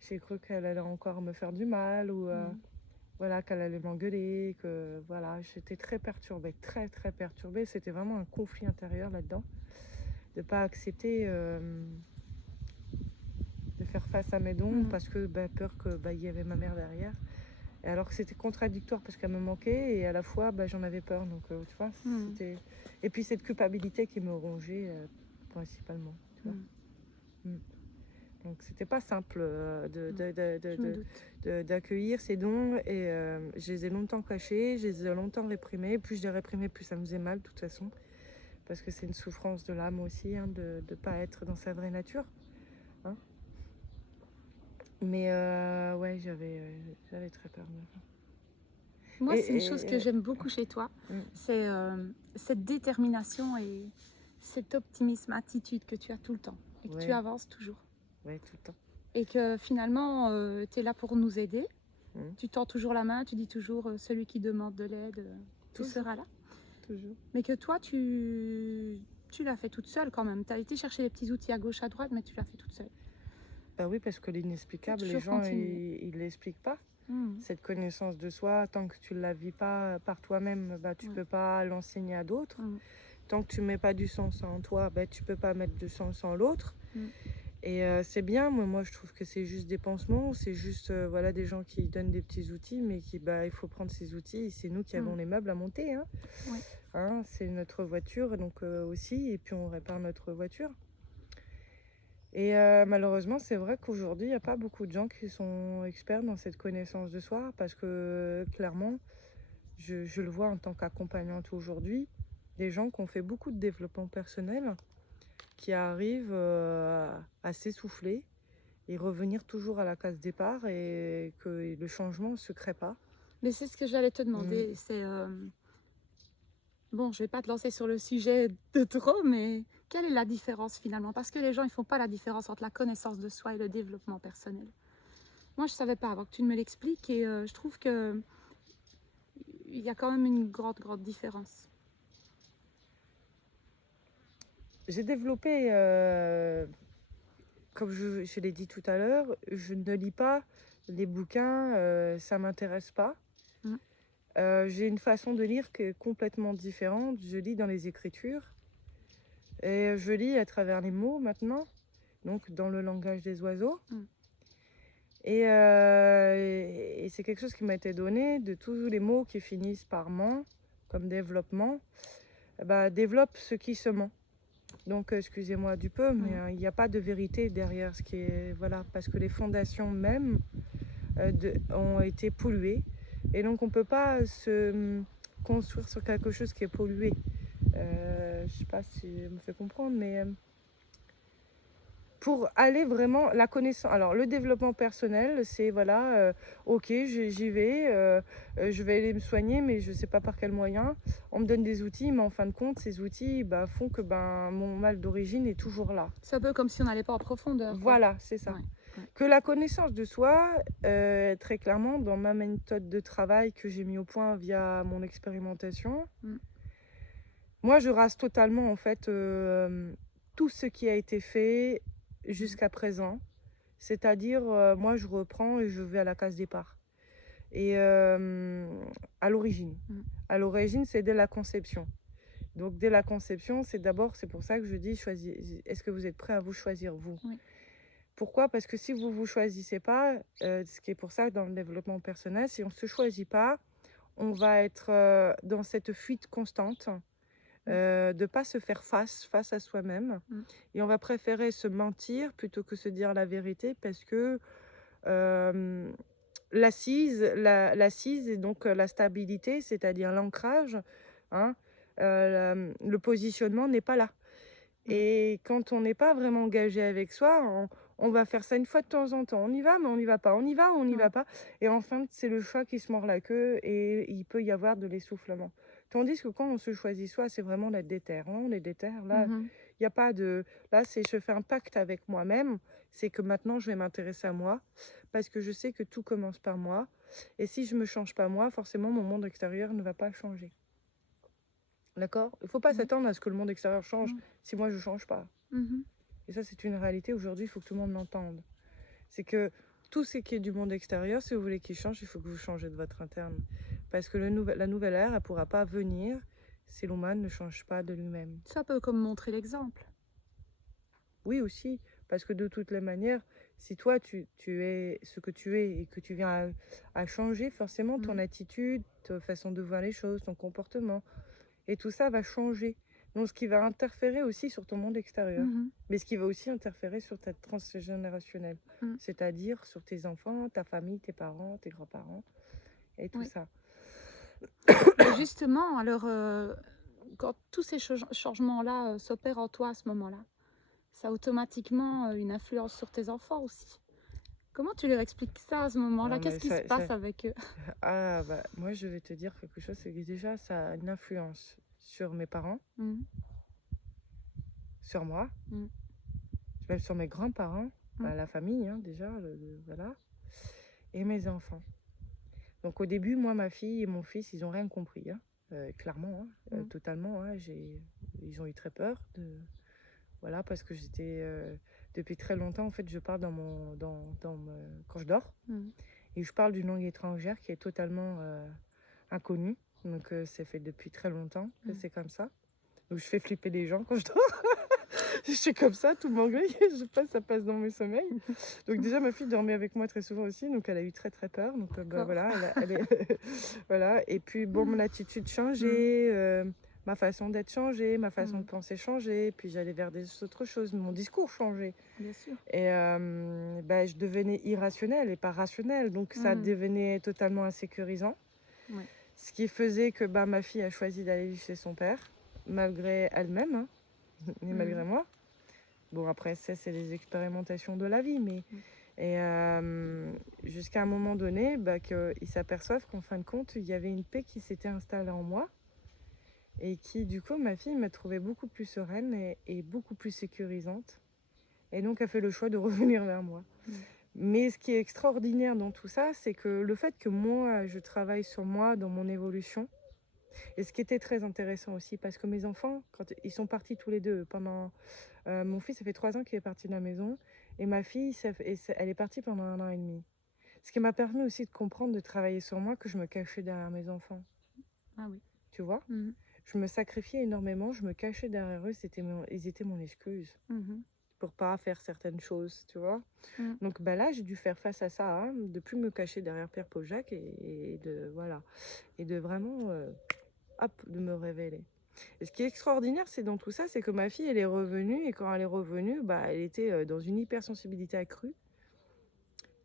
J'ai cru qu'elle allait encore me faire du mal ou voilà, qu'elle allait m'engueuler. Voilà, j'étais très perturbée, très très perturbée. C'était vraiment un conflit intérieur là-dedans. De ne pas accepter de faire face à mes dons parce que peur qu'il y avait ma mère derrière. Et alors que c'était contradictoire parce qu'elle me manquait et à la fois j'en avais peur. Donc tu vois, c'était... Et puis cette culpabilité qui me rongeait principalement. Tu vois. Donc c'était pas simple Je me doute. d'accueillir ces dons et je les ai longtemps cachés, je les ai longtemps réprimés. Plus je les réprimais, plus ça me faisait mal de toute façon. Parce que c'est une souffrance de l'âme aussi, hein, de ne pas être dans sa vraie nature. Hein. Mais ouais, j'avais très peur. Moi, c'est une chose que Et j'aime beaucoup chez toi, c'est cette détermination et cet optimisme, attitude que tu as tout le temps et que tu ouais, avances toujours. ouais, tout le temps. Et que finalement, tu es là pour nous aider. Mm. Tu tends toujours la main, tu dis toujours celui qui demande de l'aide, tu Toujours, seras là. toujours. Mais que toi, tu l'as fait toute seule quand même. Tu as été chercher les petits outils à gauche, à droite, mais tu l'as fait toute seule. Bah oui, parce que Tu as l'inexplicable, les toujours gens, continué. ils l'expliquent pas. Mhm. Cette connaissance de soi, tant que tu ne la vis pas par toi-même, bah, tu ne Ouais. peux pas l'enseigner à d'autres. Mhm. Tant que tu ne mets pas du sens en toi, bah, tu ne peux pas mettre du sens en l'autre. Mhm. Et c'est bien, moi je trouve que c'est juste des pansements, c'est juste voilà, des gens qui donnent des petits outils, mais il faut prendre ces outils, c'est nous qui avons les meubles à monter. Hein. Ouais. Hein, c'est notre voiture donc aussi, et puis on répare notre voiture. Et malheureusement, c'est vrai qu'aujourd'hui, il n'y a pas beaucoup de gens qui sont experts dans cette connaissance de soi, parce que clairement, je le vois en tant qu'accompagnante aujourd'hui, des gens qui ont fait beaucoup de développement personnel, qui arrivent à s'essouffler et revenir toujours à la case départ et que le changement ne se crée pas. Mais c'est ce que j'allais te demander. C'est bon, je vais pas te lancer sur le sujet de trop, mais quelle est la différence finalement? Parce que les gens, ils font pas la différence entre la connaissance de soi et le développement personnel. Moi, je savais pas avant que tu me l'expliques et je trouve que il y a quand même une grande, grande différence. J'ai développé, comme je l'ai dit tout à l'heure, je ne lis pas les bouquins, ça ne m'intéresse pas. Mm. J'ai une façon de lire qui est complètement différente. Je lis dans les écritures et je lis à travers les mots maintenant, donc dans le langage des oiseaux. Mm. Et c'est quelque chose qui m'a été donné, de tous les mots qui finissent par ment, comme développement, bah, développe ce qui se ment. Donc excusez-moi du peu, mais il n'y a pas de vérité derrière ce qui est... Voilà, parce que les fondations même ont été polluées. Et donc on ne peut pas se construire sur quelque chose qui est pollué. Je ne sais pas si je me fais comprendre, mais pour aller vraiment la connaissance. Alors le développement personnel, c'est voilà, ok, j'y vais, je vais aller me soigner, mais je ne sais pas par quel moyen. On me donne des outils, mais en fin de compte, ces outils font que mon mal d'origine est toujours là. C'est un peu comme si on n'allait pas en profondeur, quoi. Voilà, c'est ça. Ouais, ouais. Que la connaissance de soi, très clairement, dans ma méthode de travail que j'ai mis au point via mon expérimentation, moi je rase totalement en fait tout ce qui a été fait jusqu'à présent. C'est-à-dire, moi je reprends et je vais à la case départ. Et à l'origine. À l'origine, c'est dès la conception. Donc dès la conception, c'est pour ça que je dis, est-ce que vous êtes prêts à vous choisir vous? Oui. Pourquoi? Parce que si vous ne vous choisissez pas, ce qui est pour ça que dans le développement personnel, si on ne se choisit pas, on va être dans cette fuite constante, de ne pas se faire face à soi-même. Et on va préférer se mentir plutôt que se dire la vérité, parce que l'assise et donc la stabilité, c'est-à-dire l'ancrage, hein, le positionnement n'est pas là. Et quand on n'est pas vraiment engagé avec soi, on va faire ça une fois de temps en temps. On y va, mais on n'y va pas. On y va, on n'y va pas. Et enfin, c'est le chat qui se mord la queue et il peut y avoir de l'essoufflement. Tandis que quand on se choisit soi, c'est vraiment la déterre. Hein, on est déterre. Là, il n'y a pas de... Là, c'est je fais un pacte avec moi-même. C'est que maintenant, je vais m'intéresser à moi parce que je sais que tout commence par moi. Et si je ne me change pas moi, forcément, mon monde extérieur ne va pas changer. D'accord? Il ne faut pas s'attendre à ce que le monde extérieur change si moi je ne change pas. Et ça, c'est une réalité aujourd'hui, il faut que tout le monde l'entende. C'est que tout ce qui est du monde extérieur, si vous voulez qu'il change, il faut que vous changez de votre interne. Parce que la nouvelle ère, elle ne pourra pas venir si l'humain ne change pas de lui-même. Ça peut comme montrer l'exemple. Oui, aussi. Parce que de toutes les manières, si toi, tu es ce que tu es et que tu viens à changer, forcément, ton attitude, ta façon de voir les choses, ton comportement, et tout ça va changer. Donc, ce qui va interférer aussi sur ton monde extérieur, Mmh. mais ce qui va aussi interférer sur ta transgénérationnelle, Mmh. c'est-à-dire sur tes enfants, ta famille, tes parents, tes grands-parents et tout Oui. ça. Et justement, alors, quand tous ces changements-là, s'opèrent en toi à ce moment-là, ça a automatiquement, une influence sur tes enfants aussi. Comment tu leur expliques ça à ce moment-là? Non, Qu'est-ce mais qui se ça passe avec eux? ah bah, moi, je vais te dire quelque chose, c'est que déjà, ça a une influence sur mes parents, Mmh. sur moi, Mmh. même sur mes grands-parents, Mmh. la famille, hein, déjà, voilà, et mes enfants. Donc au début, moi, ma fille et mon fils, ils ont rien compris, hein, clairement, hein, Mmh. totalement, hein, ils ont eu très peur voilà, parce que depuis très longtemps, en fait, je parle quand je dors, Mmh. et je parle d'une langue étrangère qui est totalement inconnue. Donc c'est fait depuis très longtemps que Mmh. c'est comme ça. Donc je fais flipper les gens quand je dors. Je suis comme ça, tout m'engueule, ça passe dans mes sommeils. Donc déjà, ma fille dormait avec moi très souvent aussi, donc elle a eu très très peur. Donc bah, D'accord. voilà, elle est voilà. Et puis bon, mon attitude Mmh. changeait, ma façon d'être changeait, ma façon de Mmh. penser changeait, puis j'allais vers des autres choses, mon discours changeait. Bien sûr. Et bah, je devenais irrationnelle et pas rationnelle, donc ça Mmh. devenait totalement insécurisant. Ouais. Ce qui faisait que bah, ma fille a choisi d'aller vivre chez son père, malgré elle-même, hein, et Mmh. malgré moi. Bon, après, ça, c'est des expérimentations de la vie, mais Mmh. et jusqu'à un moment donné, bah, qu'ils s'aperçoivent qu'en fin de compte, il y avait une paix qui s'était installée en moi et qui, du coup, ma fille m'a trouvée beaucoup plus sereine et beaucoup plus sécurisante. Et donc, a fait le choix de revenir vers moi. Mmh. Mais ce qui est extraordinaire dans tout ça, c'est que le fait que moi, je travaille sur moi dans mon évolution, et ce qui était très intéressant aussi, parce que mes enfants, quand ils sont partis tous les deux pendant mon fils, ça fait 3 ans qu'il est parti de la maison et ma fille, elle est partie pendant 1 an et demi. Ce qui m'a permis aussi de comprendre, de travailler sur moi, que je me cachais derrière mes enfants, Ah oui. tu vois? Mmh. Je me sacrifiais énormément, je me cachais derrière eux, ils étaient mon excuse Mmh. pour pas faire certaines choses, tu vois? Mmh. Donc bah là, j'ai dû faire face à ça, hein, de plus me cacher derrière Pierre Paul Jacques et de voilà et de vraiment, hop, de me révéler. Et ce qui est extraordinaire, c'est dans tout ça, c'est que ma fille, elle est revenue et quand elle est revenue, bah, elle était dans une hypersensibilité accrue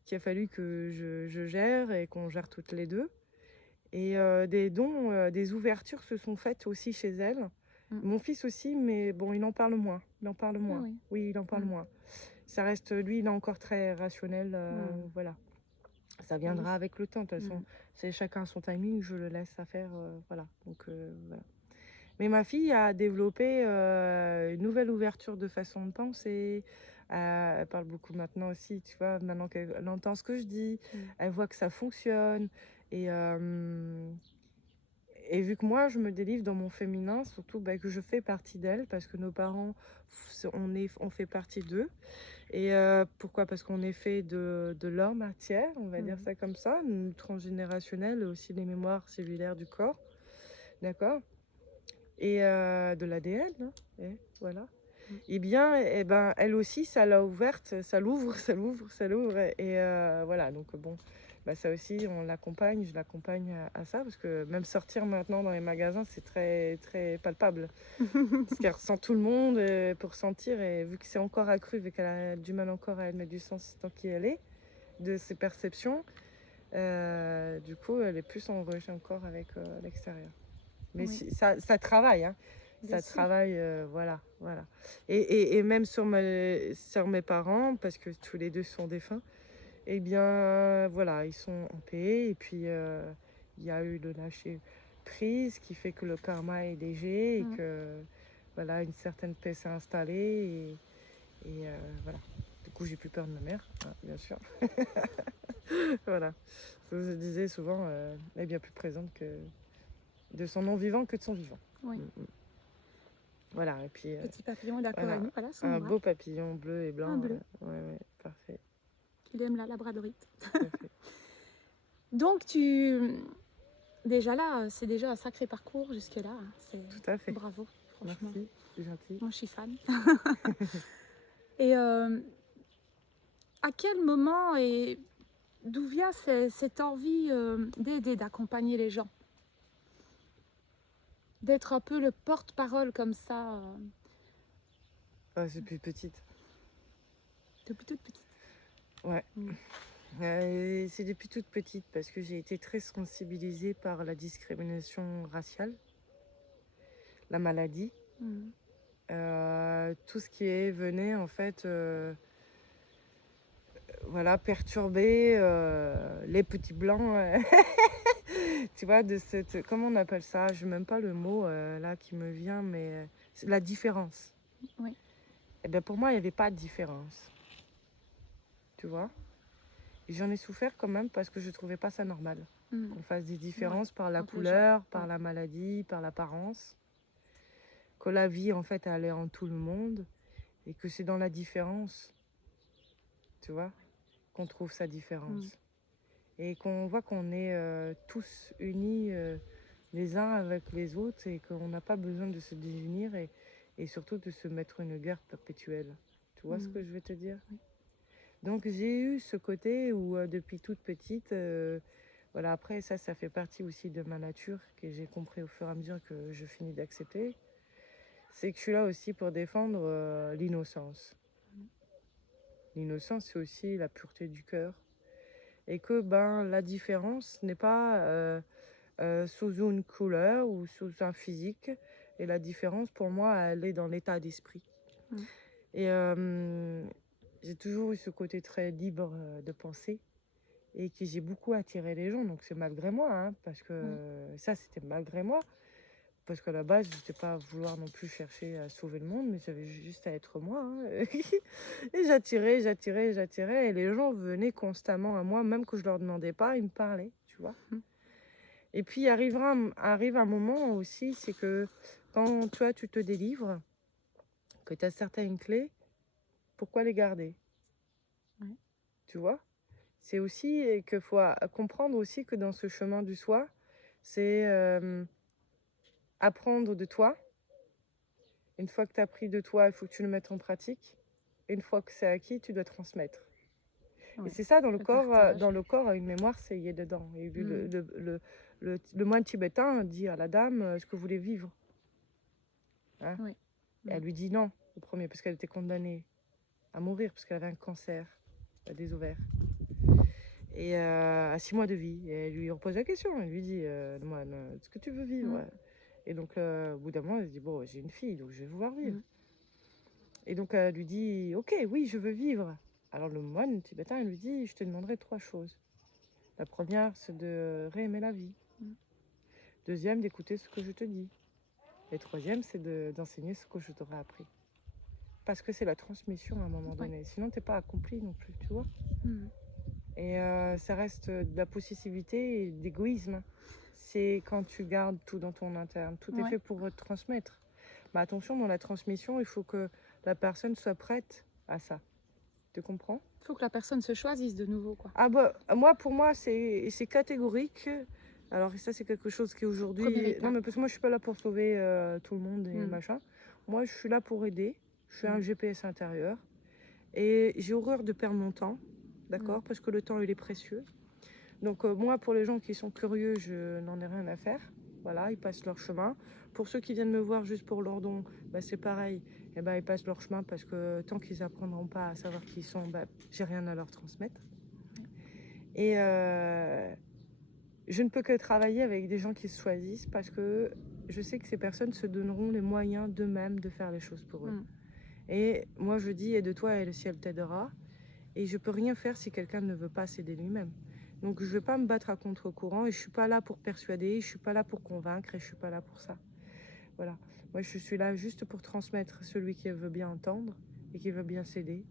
qu'il a fallu que je gère et qu'on gère toutes les deux. Et des ouvertures se sont faites aussi chez elle. Mmh. Mon fils aussi, mais bon, il en parle moins. Il en parle Ah moins. oui. Oui, il en parle Mmh. moins. Ça reste, lui, il est encore très rationnel. Mmh. Voilà. Ça Ah oui. viendra avec le temps. De toute façon, Mmh. c'est chacun son timing. Je le laisse à faire. Voilà. Donc, voilà. Mais ma fille a développé une nouvelle ouverture de façon de penser. Elle parle beaucoup maintenant aussi, tu vois, maintenant qu'elle entend ce que je dis, Mmh. elle voit que ça fonctionne. Et, euh, et vu que moi, je me délivre dans mon féminin, surtout bah, que je fais partie d'elle, parce que nos parents, on fait partie d'eux. Et pourquoi? Parce qu'on est fait de leur matière, on va dire Mmh. ça comme ça, transgénérationnelle, aussi les mémoires cellulaires du corps, d'accord? Et de l'ADN, hein, et voilà. Mmh. Et bien, et ben, elle aussi, ça l'a ouverte, ça l'ouvre, ça l'ouvre, ça l'ouvre. Et voilà, donc bon, bah, ça aussi, je l'accompagne à ça, parce que même sortir maintenant dans les magasins, c'est très, très palpable. Parce qu'elle ressent tout le monde pour sentir, et vu que c'est encore accru, vu qu'elle a du mal encore à elle mettre du sens dans qui elle est, de ses perceptions, du coup, elle est plus en rejet encore avec l'extérieur. Mais Oui, ça travaille, hein. bien Ça sûr. travaille, voilà, voilà. Et même sur mes parents, parce que tous les deux sont défunts, eh bien, voilà, ils sont en paix. Et puis, il y a eu le lâcher prise qui fait que le karma est léger et Mmh. que, voilà, une certaine paix s'est installée. Et voilà. Du coup, j'ai plus peur de ma mère, hein, bien sûr. Voilà. Je disais souvent, elle est bien plus présente de son non-vivant que de son vivant. Oui. Voilà, et puis Petit papillon est d'accord avec voilà, nous. Voilà son un ombrage. beau papillon bleu et Un blanc. bleu. Ouais, ouais, parfait, Il aime la labradorite. tout à fait. Donc déjà là, c'est déjà un sacré parcours jusque-là, hein. C'est Tout à fait. bravo, franchement. Merci, c'est gentil. Moi, je suis fan. Et à quel moment et d'où vient cette envie, d'aider, d'accompagner les gens? d'être un peu le porte-parole comme ça, C'est plus petite. depuis toute petite. Ouais. Mm. C'est depuis toute petite parce que j'ai été très sensibilisée par la discrimination raciale, la maladie, Mm. tout ce qui venait en fait voilà, perturber les petits blancs, tu vois, de cette, comment on appelle ça? Je n'ai même pas le mot là qui me vient, mais c'est la différence. Oui. Et bien pour moi, il n'y avait pas de différence, tu vois. Et j'en ai souffert quand même parce que je trouvais pas ça normal. Mm. Qu'on fasse des Ouais. différences par la Entre les gens. couleur, par Ouais. la maladie, par l'apparence. Que la vie, en fait, elle est en tout le monde. Et que c'est dans la différence, tu vois, qu'on trouve sa différence. Mm. Et qu'on voit qu'on est tous unis les uns avec les autres et qu'on n'a pas besoin de se désunir et surtout de se mettre une guerre perpétuelle. Tu vois ce que Mm. je veux te dire? Oui. Donc j'ai eu ce côté où depuis toute petite, voilà, après ça fait partie aussi de ma nature que j'ai compris au fur et à mesure que je finis d'accepter, c'est que je suis là aussi pour défendre l'innocence. L'innocence, c'est aussi la pureté du cœur. Et que ben, la différence n'est pas sous une couleur ou sous un physique. Et la différence, pour moi, elle est dans l'état d'esprit. Mm. Et j'ai toujours eu ce côté très libre de penser et que j'ai beaucoup attiré les gens. Donc c'est malgré moi, hein, parce que Oui. ça, c'était malgré moi. Parce qu'à la base, je n'étais pas à vouloir non plus chercher à sauver le monde, mais j'avais juste à être moi. Hein. Et j'attirais. Et les gens venaient constamment à moi, même que je leur demandais pas, ils me parlaient, tu vois. Mm. Et puis arrive un moment aussi, c'est que quand toi, tu te délivres, que tu as certaines clés, pourquoi les garder? Ouais. Tu vois? C'est aussi qu'il faut comprendre aussi que dans ce chemin du soi, c'est apprendre de toi. Une fois que tu as appris de toi, il faut que tu le mettes en pratique. Une fois que c'est acquis, tu dois transmettre. Et Ouais. c'est ça, dans Le partage. le corps, une mémoire, c'est y est dedans. Et Mm. le moine tibétain dit à la dame, est-ce que vous voulez vivre? Hein? Oui. Et elle lui dit non, au premier, parce qu'elle était condamnée à mourir, parce qu'elle avait un cancer des ovaires. Et à 6 mois de vie. Et elle lui repose la question. Elle lui dit, le moine, est-ce que tu veux vivre? Mm. Et donc, au bout d'un moment, elle se dit, bon, j'ai une fille, donc je vais vouloir vivre. Mm. Et donc, elle lui dit, ok, oui, je veux vivre. Alors, le moine tibétain, il lui dit, je te demanderai 3 choses. La première, c'est de réaimer la vie. Mm. Deuxième, d'écouter ce que je te dis. Et troisième, c'est d'enseigner ce que je t'aurai appris. Parce que c'est la transmission à un moment donné. Sinon, t'es pas accompli non plus, tu vois. Mm. Et ça reste de la possessivité et d'égoïsme. C'est quand tu gardes tout dans ton interne. Tout est fait pour transmettre. Mais attention, dans la transmission, il faut que la personne soit prête à ça. Tu comprends? Il faut que la personne se choisisse de nouveau, quoi. Ah bah, pour moi, c'est catégorique. Alors ça, c'est quelque chose qui aujourd'hui... Non, mais parce que moi, je suis pas là pour sauver tout le monde et machin. Moi, je suis là pour aider. Je suis un GPS intérieur. Et j'ai horreur de perdre mon temps, d'accord? Parce que le temps, il est précieux. Donc moi, pour les gens qui sont curieux, je n'en ai rien à faire. Voilà, ils passent leur chemin. Pour ceux qui viennent me voir juste pour leur don, bah, c'est pareil. Eh ben, ils passent leur chemin parce que tant qu'ils apprendront pas à savoir qui ils sont, bah, j'ai rien à leur transmettre. Et je ne peux que travailler avec des gens qui se choisissent parce que je sais que ces personnes se donneront les moyens d'eux-mêmes de faire les choses pour eux. Et moi, je dis, aide-toi et le ciel t'aidera. Et je peux rien faire si quelqu'un ne veut pas s'aider lui-même. Donc je ne vais pas me battre à contre-courant et je ne suis pas là pour persuader, je ne suis pas là pour convaincre et je ne suis pas là pour ça. Voilà. Moi, je suis là juste pour transmettre celui qui veut bien entendre et qui veut bien s'aider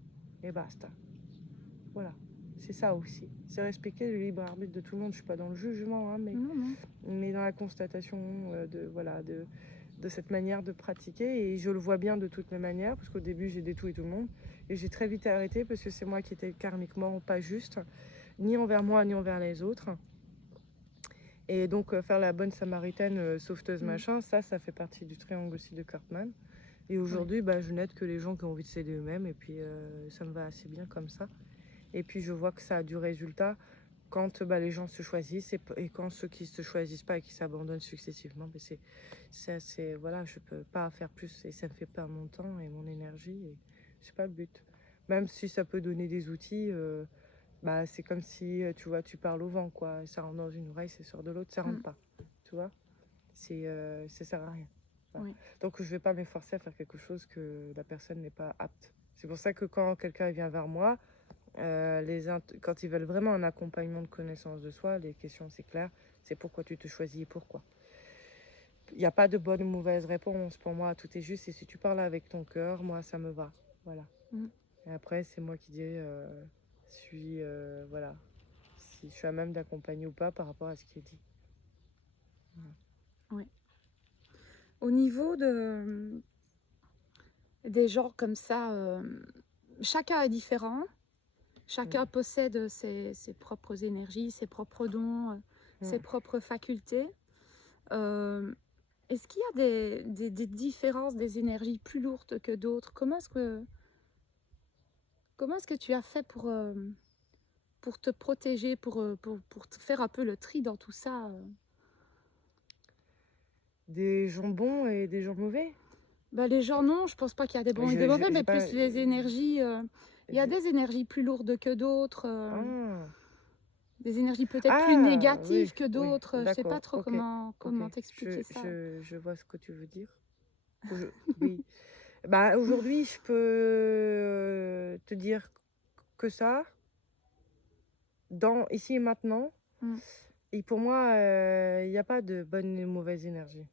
et basta. Voilà. C'est ça aussi. C'est respecter le libre arbitre de tout le monde. Je ne suis pas dans le jugement, hein, mais dans la constatation de cette manière de pratiquer. Et je le vois bien de toutes les manières, parce qu'au début, j'ai détruit tout le monde. Et j'ai très vite arrêté parce que c'est moi qui étais karmiquement pas juste, ni envers moi, ni envers les autres. Et donc, faire la bonne samaritaine, sauveteuse, machin, ça fait partie du triangle aussi de Cartman. Et aujourd'hui, je n'aide que les gens qui ont envie de s'aider eux-mêmes. Et puis, ça me va assez bien comme ça. Et puis, je vois que ça a du résultat quand les gens se choisissent et quand ceux qui se choisissent pas et qui s'abandonnent successivement, voilà, je peux pas faire plus et ça me fait perdre mon temps et mon énergie et c'est pas le but. Même si ça peut donner des outils, c'est comme si tu vois, tu parles au vent quoi, ça rentre dans une oreille, ça sort de l'autre, ça rentre Mm. pas, tu vois, ça sert à rien. Voilà. Oui. Donc je vais pas m'efforcer à faire quelque chose que la personne n'est pas apte. C'est pour ça que quand quelqu'un vient vers moi, quand ils veulent vraiment un accompagnement de connaissance de soi, les questions c'est clair, c'est pourquoi tu te choisis et pourquoi. Il n'y a pas de bonne ou mauvaise réponse. Pour moi, tout est juste. Et si tu parles avec ton cœur, moi, ça me va. Voilà. Mm. Et après, c'est moi qui dis voilà, si je suis à même d'accompagner ou pas par rapport à ce qui est dit. Voilà. Oui. Au niveau des genres comme ça, chacun est différent. Chacun possède ses propres énergies, ses propres dons, ses propres facultés. Est-ce qu'il y a des différences, des énergies plus lourdes que d'autres? Comment est-ce que tu as fait pour te protéger, pour te faire un peu le tri dans tout ça? Des gens bons et des gens mauvais. Les gens, non, je pense pas qu'il y a des bons et des mauvais, mais plus les énergies. Il y a des énergies plus lourdes que d'autres, Ah, des énergies peut-être plus négatives oui, que oui, d'autres. Je sais pas d'accord, trop ok, comment ok. t'expliquer ça. Je vois ce que tu veux dire. Oui. Aujourd'hui, je peux te dire que ça, ici et maintenant. Mm. Et pour moi, il n'y a pas de bonne et mauvaise énergie.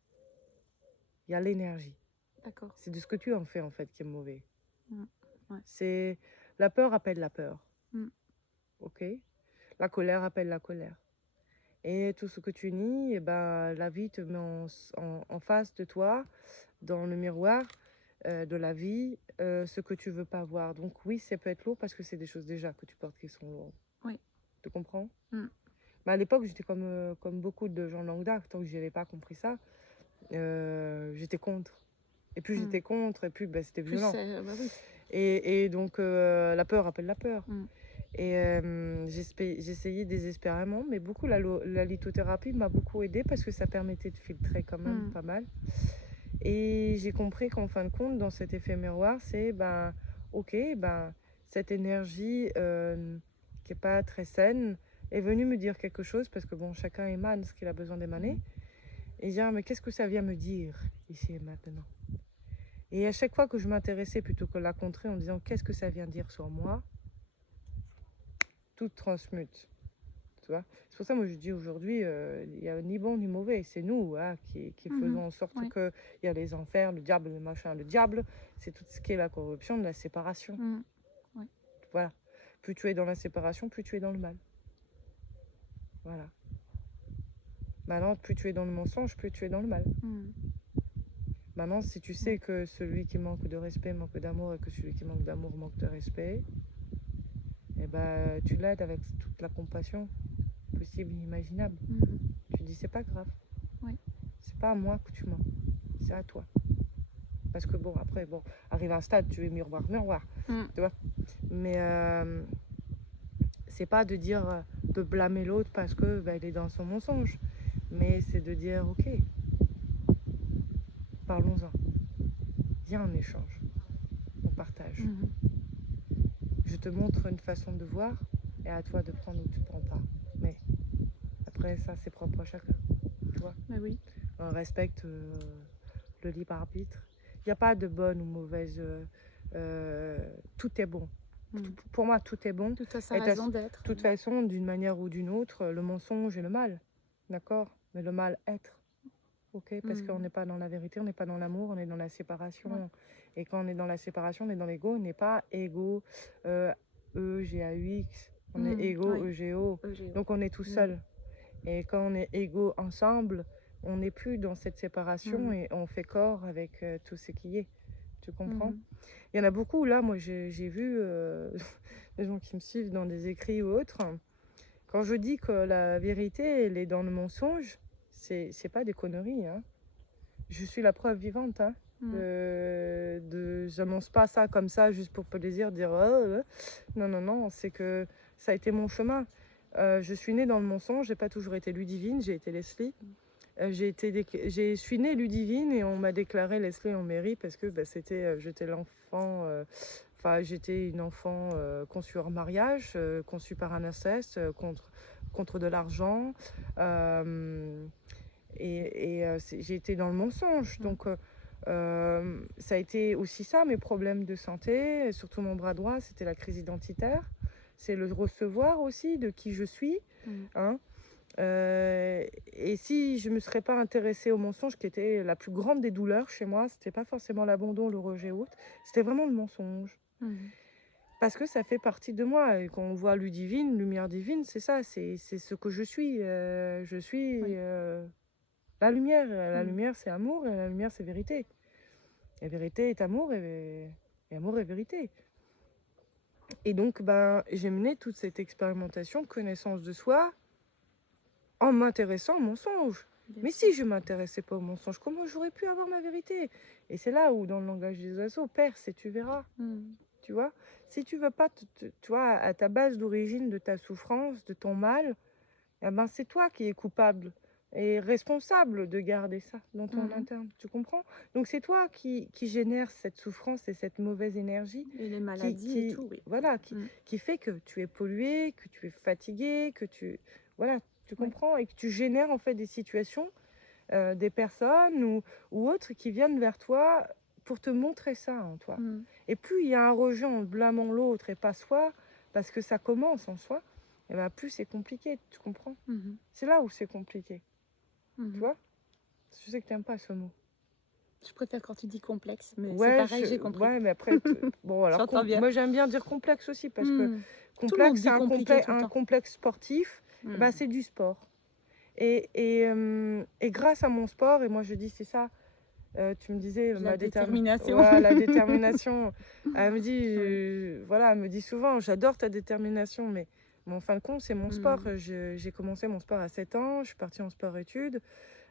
Il y a l'énergie. D'accord. C'est de ce que tu en fais, en fait, qui est mauvais. Mm. Ouais. C'est la peur appelle la peur. Mm. Ok? La colère appelle la colère. Et tout ce que tu nies, la vie te met en face de toi, dans le miroir de la vie, ce que tu veux pas voir. Donc oui, ça peut être lourd parce que c'est des choses déjà que tu portes qui sont lourdes. Oui. Tu comprends? Mm. Mais à l'époque, j'étais comme beaucoup de gens de langue d'arc. Tant que je n'avais pas compris ça, j'étais contre. Et plus j'étais contre, et plus c'était Plus violent. oui. Et donc, la peur appelle la peur. Mm. Et j'essayais désespérément, mais beaucoup la lithothérapie m'a beaucoup aidée parce que ça permettait de filtrer quand même pas mal. Et j'ai compris qu'en fin de compte, dans cet effet miroir, c'est ok, cette énergie qui n'est pas très saine est venue me dire quelque chose parce que bon, chacun émane ce qu'il a besoin d'émaner. Et dire, mais qu'est-ce que ça vient me dire ici et maintenant? Et à chaque fois que je m'intéressais plutôt que la contrer en disant qu'est-ce que ça vient dire sur moi, tout transmute. Tu vois, c'est pour ça moi je dis aujourd'hui, il n'y a ni bon ni mauvais, c'est nous qui faisons en sorte qu'il y a les enfers, le diable, le machin. Le diable, c'est tout ce qui est la corruption, de la séparation. Voilà. Plus tu es dans la séparation, plus tu es dans le mal. Voilà. Maintenant, plus tu es dans le mensonge, plus tu es dans le mal. Maintenant, si tu sais que celui qui manque de respect manque d'amour et que celui qui manque d'amour manque de respect, tu l'aides avec toute la compassion possible et imaginable. Tu dis c'est pas grave. C'est pas à moi que tu mens, c'est à toi. Parce que bon, après, arrive un stade, tu es miroir, tu vois. Mais c'est pas de dire, de blâmer l'autre parce que il est dans son mensonge. Mais c'est de dire, ok, parlons-en. Viens en échange. On partage. Je te montre une façon de voir et à toi de prendre ou tu prends pas. Mais après, ça, c'est propre à chacun. Tu vois. Mais oui. On respecte le libre arbitre. Il n'y a pas de bonne ou mauvaise. Tout est bon. Pour moi, tout est bon. Tout a sa raison d'être. De toute façon, d'une manière ou d'une autre, le mensonge et le mal. D'accord? Mais le mal être. Ok? Parce qu'on n'est pas dans la vérité, on n'est pas dans l'amour, on est dans la séparation. Ouais. Et quand on est dans la séparation, on est dans l'ego. On n'est pas égo, E-G-A-U-X. On est égo, E-G-O. Donc on est tout seul. Et quand on est égaux ensemble, on n'est plus dans cette séparation et on fait corps avec tout ce qui est. Tu comprends? Il y en a beaucoup, là, moi j'ai vu des gens qui me suivent dans des écrits ou autres. Quand je dis que la vérité, elle est dans le mensonge, c'est pas des conneries. Hein. Je suis la preuve vivante. Hein. J'annonce pas ça comme ça juste pour plaisir, dire non, c'est que ça a été mon chemin. Je suis née dans le mensonge, j'ai pas toujours été Ludivine, j'ai été Leslie. Je suis née Ludivine et on m'a déclaré Leslie en mairie parce que j'étais l'enfant, j'étais une enfant conçue hors mariage, conçue par un inceste, contre de l'argent. euh, j'ai été dans le mensonge. Donc, ça a été aussi ça, mes problèmes de santé, et surtout mon bras droit, c'était la crise identitaire. C'est le recevoir aussi de qui je suis. Hein. Et si je ne me serais pas intéressée au mensonge, qui était la plus grande des douleurs chez moi, c'était pas forcément l'abandon, le rejet ou autre, c'était vraiment le mensonge. Parce que ça fait partie de moi. Et quand on voit Ludivine, lumière divine, c'est ça, c'est ce que je suis. Je suis Oui. la lumière. La lumière, c'est amour, et la lumière, c'est vérité. Et vérité est amour, et amour est vérité. Et donc, j'ai mené toute cette expérimentation, connaissance de soi, en m'intéressant au mensonge. Mais si je ne m'intéressais pas au mensonge, comment j'aurais pu avoir ma vérité? Et c'est là où, dans le langage des oiseaux, perce et tu verras. Tu vois, si tu veux pas, tu vois, à ta base d'origine de ta souffrance, de ton mal, eh ben c'est toi qui es coupable et responsable de garder ça dans ton interne. Tu comprends? Donc c'est toi qui génère cette souffrance et cette mauvaise énergie. Et les maladies et tout, oui. Voilà, qui fait que tu es pollué, que tu es fatigué, que tu... Voilà, tu comprends? Et que tu génères en fait des situations, des personnes ou autres qui viennent vers toi pour te montrer ça en toi. Et plus il y a un rejet en blâmant l'autre et pas soi, parce que ça commence en soi, et plus c'est compliqué, tu comprends? C'est là où c'est compliqué, tu vois? Je sais que tu n'aimes pas ce mot. Je préfère quand tu dis complexe, mais Ouais, c'est pareil, j'ai compris. Ouais, mais après, bon, alors, J'entends bien. moi j'aime bien dire complexe aussi, parce que Tout le monde complexe, dit c'est compliqué tout le un temps. complexe sportif, c'est du sport. Et grâce à mon sport, et moi je dis c'est ça, tu me disais La détermination. Ouais, la détermination. Elle me dit, voilà, elle me dit souvent, j'adore ta détermination, mais en fin de compte, c'est mon sport. J'ai commencé mon sport à 7 ans, je suis partie en sport-études.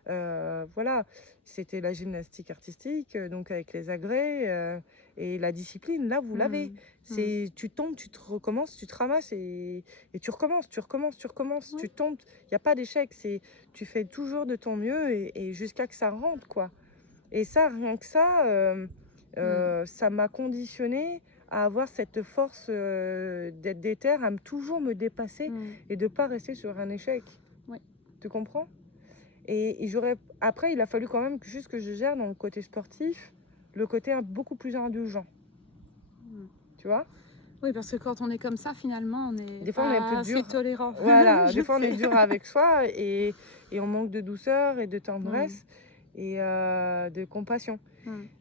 Voilà, c'était la gymnastique artistique, donc avec les agrès, et la discipline, là, vous l'avez. C'est tu tombes, tu te recommences, tu te ramasses et tu recommences, tu tombes. Il n'y a pas d'échec, tu fais toujours de ton mieux et jusqu'à que ça rentre, quoi. Et ça, rien que ça, ça m'a conditionnée à avoir cette force d'être déter, à toujours me dépasser et de ne pas rester sur un échec. Oui. Tu comprends? Et après, il a fallu quand même juste que je gère dans le côté sportif, le côté beaucoup plus indulgent. Tu vois? Oui, parce que quand on est comme ça, finalement, on est Des fois, on est un peu assez dur. tolérant. Voilà, des fois, on est dur avec soi et on manque de douceur et de tendresse et de compassion.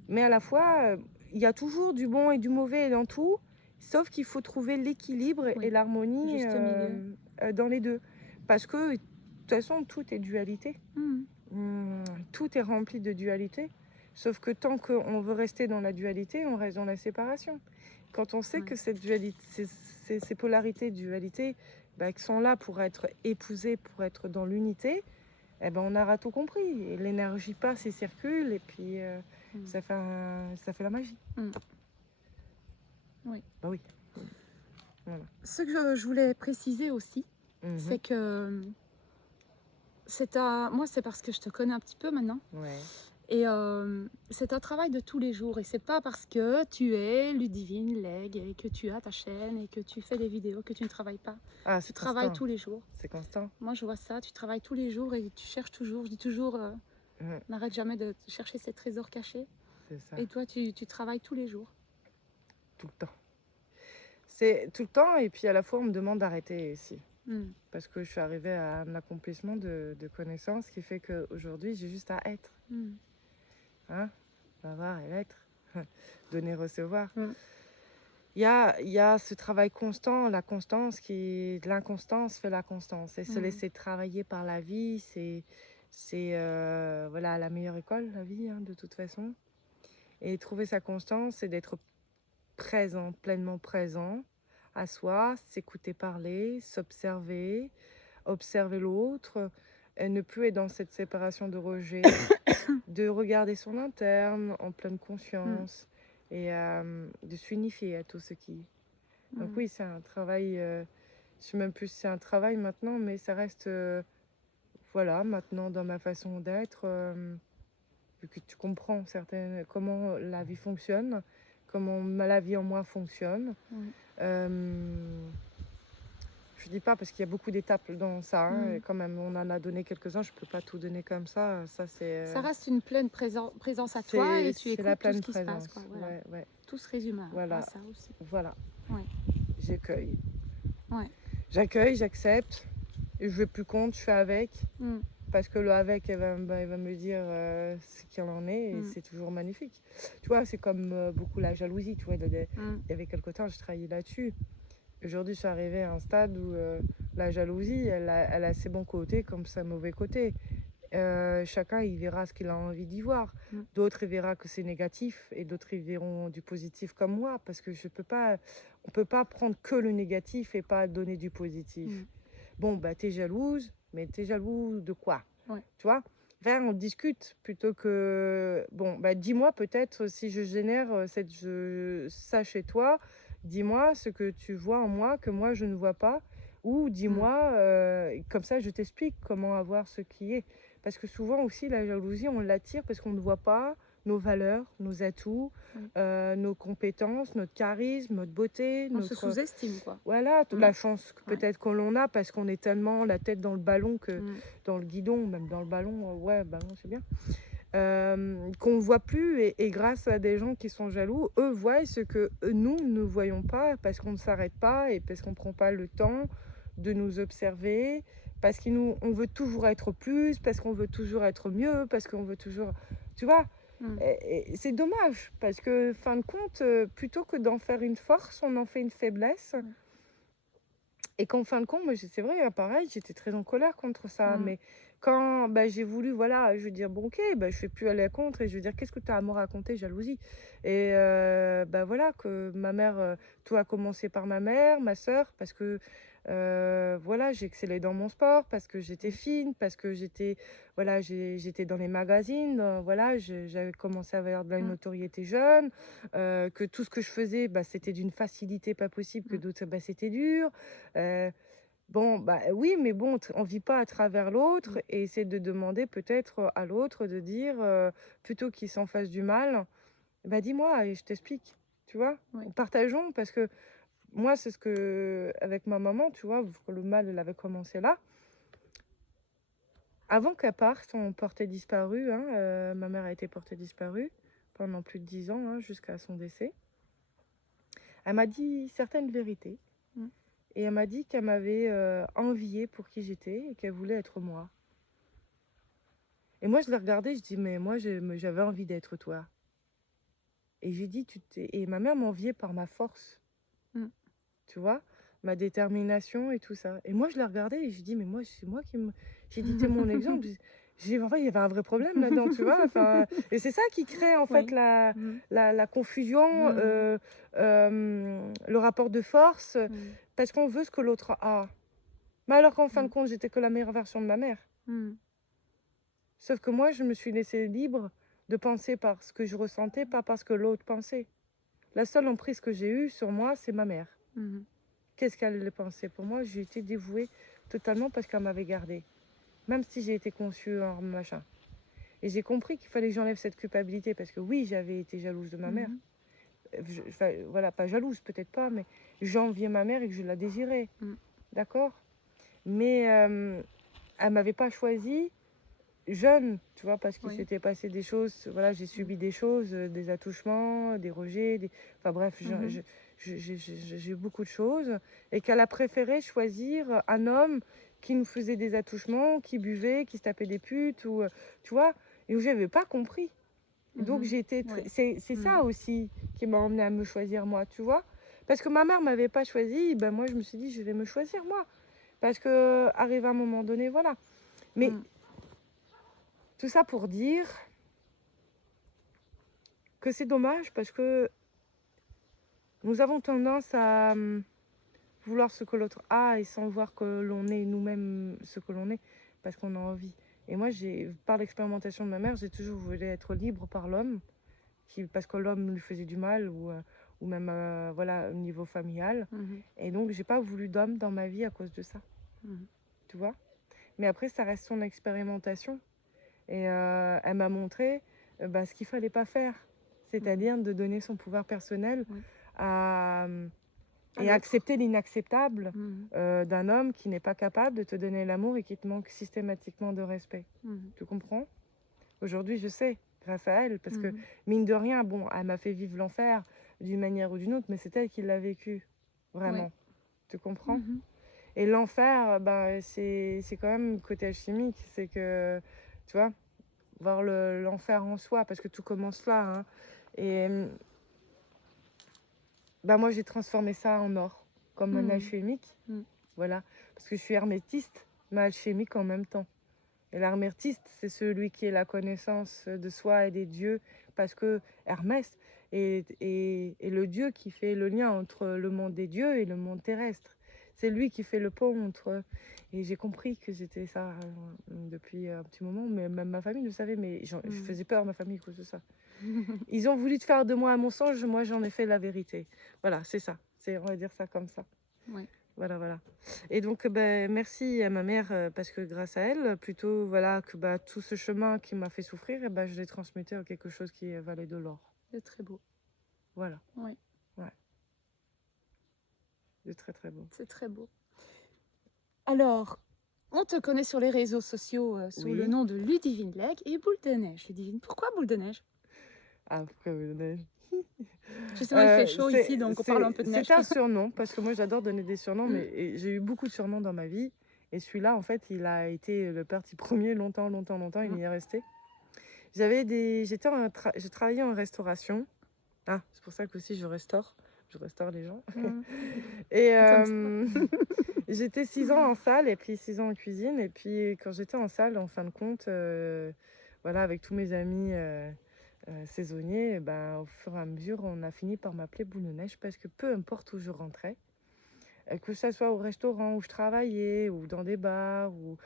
Mais à la fois, il y a toujours du bon et du mauvais dans tout, sauf qu'il faut trouver l'équilibre et l'harmonie Juste milieu. dans les deux. Parce que, de toute façon, tout est dualité. Tout est rempli de dualité. Sauf que tant qu'on veut rester dans la dualité, on reste dans la séparation. Quand on sait que cette dualité, ces polarités, dualité, qui sont là pour être épousées, pour être dans l'unité, eh ben on aura tout compris. Et l'énergie passe et circule, et puis ça fait la magie. Oui. Bah oui. Voilà. Ce que je voulais préciser aussi, c'est que moi, c'est parce que je te connais un petit peu maintenant. Ouais. Et c'est un travail de tous les jours. Et c'est pas parce que tu es Ludivine Legge et que tu as ta chaîne et que tu fais des vidéos que tu ne travailles pas. Tu travailles tous les jours. C'est constant. Moi, je vois ça. Tu travailles tous les jours et tu cherches toujours. Je dis toujours, n'arrête jamais de chercher ces trésors cachés. C'est ça. Et toi, tu travailles tous les jours. Tout le temps. C'est tout le temps. Et puis à la fois, on me demande d'arrêter aussi. Parce que je suis arrivée à un accomplissement de connaissances qui fait qu'aujourd'hui, j'ai juste à être. Hein, avoir et l'être. Donner, recevoir. Il y a ce travail constant, la constance l'inconstance fait la constance. Et se laisser travailler par la vie, c'est voilà, la meilleure école, la vie, hein, de toute façon. Et trouver sa constance, c'est d'être présent, pleinement présent à soi, s'écouter parler, s'observer, observer l'autre, et ne plus être dans cette séparation de rejet, de regarder son interne en pleine conscience et de s'unifier à tout ce qui... Donc oui, c'est un travail Je sais même plus si c'est un travail maintenant, mais ça reste, voilà, maintenant dans ma façon d'être, vu que tu comprends certaines comment la vie fonctionne, comment la vie en moi fonctionne. Mmh. Je dis pas parce qu'il y a beaucoup d'étapes dans ça, hein, et Mmh. quand même, on en a donné quelques-uns, je peux pas tout donner comme ça. Ça, Ça reste une pleine présence à toi et tu c'est la écoutes tout ce pleine qui se passe, quoi, présence. voilà. Ouais, ouais, Tout se résume à voilà, ça aussi. voilà. Ouais, J'accueille. ouais. J'accueille, j'accepte. Je veux plus compte, je fais avec. Mmh, Parce que le avec, il va me dire ce qu'il en est et mmh, c'est toujours magnifique. Tu vois, c'est comme beaucoup la jalousie. Tu vois, mmh, il y avait quelque temps, je travaillais là-dessus. Aujourd'hui, je suis arrivée à un stade où la jalousie, elle a ses bons côtés comme ses mauvais côtés. Chacun, il verra ce qu'il a envie d'y voir. mmh, D'autres, il verra que c'est négatif et d'autres, ils verront du positif comme moi parce que on peut pas prendre que le négatif et pas donner du positif. mmh. Bon, bah, t'es jalouse, mais t'es jaloux de quoi? Ouais. Tu vois? Enfin, on discute plutôt que bon, bah, dis-moi peut-être si je génère ça chez toi, dis-moi ce que tu vois en moi que moi je ne vois pas, ou Mmh, dis-moi, comme ça je t'explique comment avoir ce qui est. Parce que souvent aussi, la jalousie, on l'attire parce qu'on ne voit pas nos valeurs, nos atouts, oui. nos compétences, notre charisme, notre beauté, On se notre sous-estime, quoi. voilà, Mmh, la chance que ouais. peut-être qu'on l'on a parce qu'on est tellement la tête dans le ballon que Mmh, dans le guidon, même dans le ballon, ouais, ballon, c'est bien, qu'on ne voit plus et grâce à des gens qui sont jaloux, eux voient ce que nous ne voyons pas parce qu'on ne s'arrête pas et parce qu'on ne prend pas le temps de nous observer, parce qu'on veut toujours être plus, parce qu'on veut toujours être mieux, parce qu'on veut toujours, tu vois, mmh, et c'est dommage parce que fin de compte, plutôt que d'en faire une force, on en fait une faiblesse. mmh, Et qu'en fin de compte, moi, c'est vrai, hein, pareil, j'étais très en colère contre ça. mmh, Mais quand bah, j'ai voulu, voilà, je veux dire, bon, ok, bah, je ne fais plus aller à contre. Et je veux dire, qu'est-ce que tu as à me raconter, jalousie? Et bah, voilà, que ma mère, tout a commencé par ma mère, ma sœur, parce que voilà, j'ai excellé dans mon sport, parce que j'étais mmh, fine, parce que j'étais, voilà, j'étais dans les magazines, voilà, j'avais commencé à avoir de la mmh, notoriété jeune, que tout ce que je faisais, bah, c'était d'une facilité pas possible, que mmh, d'autres, bah, c'était dur. Heu, bon, bah, oui, mais bon, on vit pas à travers l'autre mmh, et c'est de demander peut-être à l'autre de dire, plutôt qu'il s'en fasse du mal: «Bah, dis-moi et je t'explique», tu vois? ouais. Partageons parce que moi, c'est ce que avec ma maman, tu vois, le mal, elle avait commencé là. Avant qu'elle parte en portée disparue, hein, ma mère a été portée disparue pendant plus de 10 ans, hein, jusqu'à son décès. Elle m'a dit certaines vérités Mmh, et elle m'a dit qu'elle m'avait, enviée pour qui j'étais et qu'elle voulait être moi. Et moi, je l'ai regardée, je dis: «Mais moi, j'avais envie d'être toi». Et j'ai dit: «Tu t'es» et ma mère m'enviait par ma force, mmh, tu vois? Ma détermination et tout ça. Et moi, je l'ai regardée et j'ai dit: «Mais moi, c'est moi qui me» j'ai dit: «Tu mon exemple». J'ai en fait, il y avait un vrai problème là-dedans, tu vois? Enfin, et c'est ça qui crée, en fait, oui. Mmh, la confusion, mmh, le rapport de force, mmh, parce qu'on veut ce que l'autre a. Mais alors qu'en fin de mmh, compte, j'étais que la meilleure version de ma mère. mmh, Sauf que moi, je me suis laissée libre de penser par ce que je ressentais, pas par ce que l'autre pensait. La seule emprise que j'ai eue sur moi, c'est ma mère. mmh, Qu'est-ce qu'elle allait penser pour moi? J'ai été dévouée totalement parce qu'elle m'avait gardée, même si j'ai été conçue en machin. Et j'ai compris qu'il fallait que j'enlève cette culpabilité parce que oui, j'avais été jalouse de ma mère. mmh, Enfin, voilà, pas jalouse, peut-être pas, mais j'enviais ma mère et que je la désirais. mmh, D'accord? Mais elle m'avait pas choisie jeune, tu vois, parce qu'il oui. s'était passé des choses, voilà, j'ai Mmh, subi des choses, des attouchements, des rejets, enfin bref, mmh, j'ai eu beaucoup de choses, et qu'elle a préféré choisir un homme qui nous faisait des attouchements, qui buvait, qui se tapait des putes, ou tu vois, et où j'avais pas compris. Et donc mmh, j'ai été, ouais. c'est Mmh, ça aussi qui m'a emmené à me choisir moi, tu vois, parce que ma mère m'avait pas choisi, ben moi je me suis dit je vais me choisir moi, parce que arrive à un moment donné, voilà. Mais mmh, tout ça pour dire que c'est dommage parce que nous avons tendance à vouloir ce que l'autre a et sans voir que l'on est nous-mêmes ce que l'on est parce qu'on a envie. Et moi, par l'expérimentation de ma mère, j'ai toujours voulu être libre par l'homme parce que l'homme lui faisait du mal ou même voilà, au niveau familial. Et donc, j'ai pas voulu d'homme dans ma vie à cause de ça, tu vois. Mais après, ça reste son expérimentation. Et elle m'a montré ce qu'il fallait pas faire, c'est-à-dire de donner son pouvoir personnel à, et l'autre. accepter l'inacceptable d'un homme qui n'est pas capable de te donner l'amour et qui te manque systématiquement de respect. Tu comprends? Aujourd'hui, je sais, grâce à elle, parce que mine de rien, bon, elle m'a fait vivre l'enfer d'une manière ou d'une autre, mais c'est elle qui l'a vécu, vraiment. Tu comprends? Et l'enfer, c'est quand même côté alchimique, c'est que, tu vois, voir l'enfer en soi, parce que tout commence là, hein. Et moi, j'ai transformé ça en or, comme un alchimique, voilà, parce que je suis hermétiste, mais alchimique en même temps. Et l'hermétiste, c'est celui qui est la connaissance de soi et des dieux, parce que Hermès est le dieu qui fait le lien entre le monde des dieux et le monde terrestre. C'est lui qui fait le pont entre... Et j'ai compris que c'était ça depuis un petit moment, mais même ma famille le savait, mais je faisais peur à ma famille à cause de ça. Ils ont voulu faire de moi un mensonge, moi j'en ai fait la vérité. Voilà, c'est ça. On va dire ça comme ça. Voilà, voilà. Et donc, merci à ma mère parce que grâce à elle, plutôt, voilà, que tout ce chemin qui m'a fait souffrir, je l'ai transmuté en quelque chose qui valait de l'or. C'est très beau. Voilà. Oui. Ouais. C'est très, très beau. C'est très beau. Alors, on te connaît sur les réseaux sociaux sous le nom de Ludivine Legge et Boule de Neige. Ludivine, pourquoi Boule de Neige? Ah, pourquoi Boule de Neige? Justement, il fait chaud ici, donc on parle un peu de neige. C'est un surnom, parce que moi j'adore donner des surnoms, mais j'ai eu beaucoup de surnoms dans ma vie. Et celui-là, en fait, il a été le parti premier longtemps, longtemps, longtemps, il y est resté. Je travaillais en restauration. Ah, c'est pour ça que aussi je restaure les gens. Et j'étais 6 ans en salle et puis 6 ans en cuisine. Et puis quand j'étais en salle, en fin de compte, voilà, avec tous mes amis saisonniers, au fur et à mesure, on a fini par m'appeler Boule de Neige parce que peu importe où je rentrais, que ce soit au restaurant où je travaillais ou dans des bars ou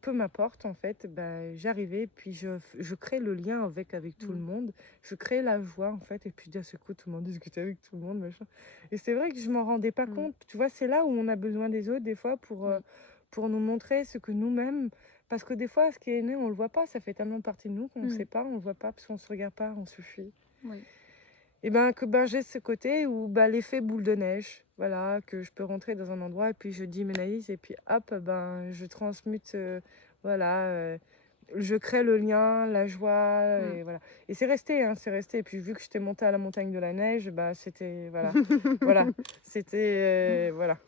peu m'importe en fait, j'arrivais puis je crée le lien avec tout le monde, je crée la joie en fait et puis d'un seul coup tout le monde discutait avec tout le monde machin. Et c'est vrai que je m'en rendais pas compte, tu vois, c'est là où on a besoin des autres des fois pour nous montrer ce que nous-mêmes, parce que des fois ce qui est né on le voit pas, ça fait tellement partie de nous qu'on ne sait pas, on le voit pas parce qu'on se regarde pas, on se fuit. Et j'ai ce côté où l'effet boule de neige, voilà, que je peux rentrer dans un endroit et puis je dis Ménaïs et puis hop, je transmute, voilà, je crée le lien, la joie, et voilà. Et c'est resté, hein, c'est resté. Et puis vu que j'étais montée à la montagne de la neige, c'était, voilà, voilà, c'était, voilà.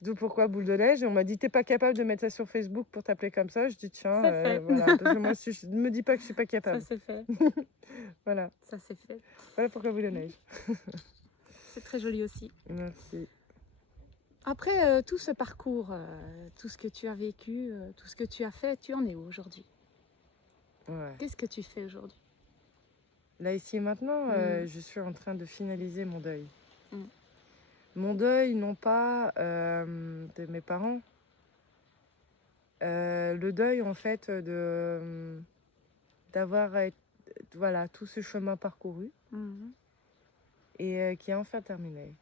D'où pourquoi boule de neige. Et on m'a dit, t'es pas capable de mettre ça sur Facebook pour t'appeler comme ça. Je dis, tiens, voilà, parce que moi, je ne me dis pas que je suis pas capable. Ça c'est fait. Voilà. Ça c'est fait. Voilà pourquoi boule de neige. C'est très joli aussi. Merci. Après tout ce parcours, tout ce que tu as vécu, tout ce que tu as fait, tu en es où aujourd'hui? Qu'est-ce que tu fais aujourd'hui? Là, ici et maintenant, je suis en train de finaliser mon deuil. Mon deuil, non pas de mes parents, le deuil en fait d'avoir voilà, tout ce chemin parcouru et qui est enfin terminé.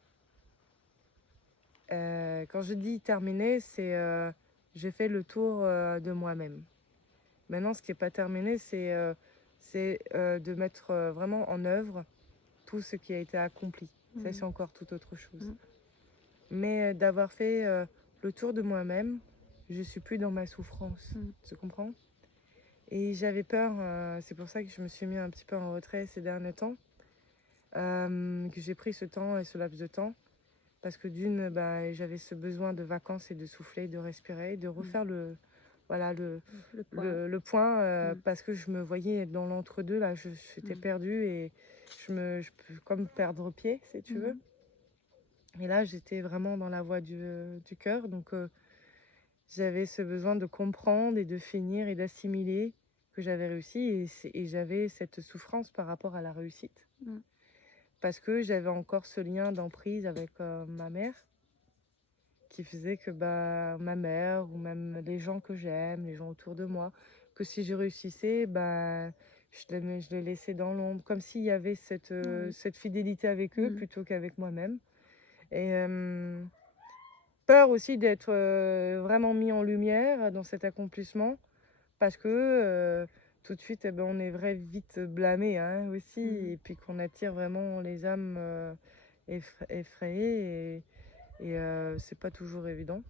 Quand je dis terminé, c'est j'ai fait le tour de moi-même. Maintenant, ce qui n'est pas terminé, c'est de mettre vraiment en œuvre tout ce qui a été accompli. Ça, c'est encore tout autre chose. Mais d'avoir fait le tour de moi-même, je suis plus dans ma souffrance. Tu comprends? Et j'avais peur, c'est pour ça que je me suis mis un petit peu en retrait ces derniers temps, que j'ai pris ce temps et ce laps de temps. Parce que d'une, j'avais ce besoin de vacances et de souffler, de respirer, de refaire le point, parce que je me voyais dans l'entre-deux, là, j'étais perdue et je comme perdre pied, si tu veux. Et là, j'étais vraiment dans la voie du cœur, donc j'avais ce besoin de comprendre et de finir et d'assimiler que j'avais réussi et j'avais cette souffrance par rapport à la réussite. Parce que j'avais encore ce lien d'emprise avec ma mère qui faisait que ma mère ou même les gens que j'aime, les gens autour de moi, que si je réussissais, je les laissais dans l'ombre, comme s'il y avait Oui. cette fidélité avec eux Mmh. plutôt qu'avec moi-même. Et peur aussi d'être vraiment mis en lumière dans cet accomplissement, parce que tout de suite, eh ben, on est vite blâmé hein, aussi, Mmh. et puis qu'on attire vraiment les âmes effrayées, et c'est pas toujours évident.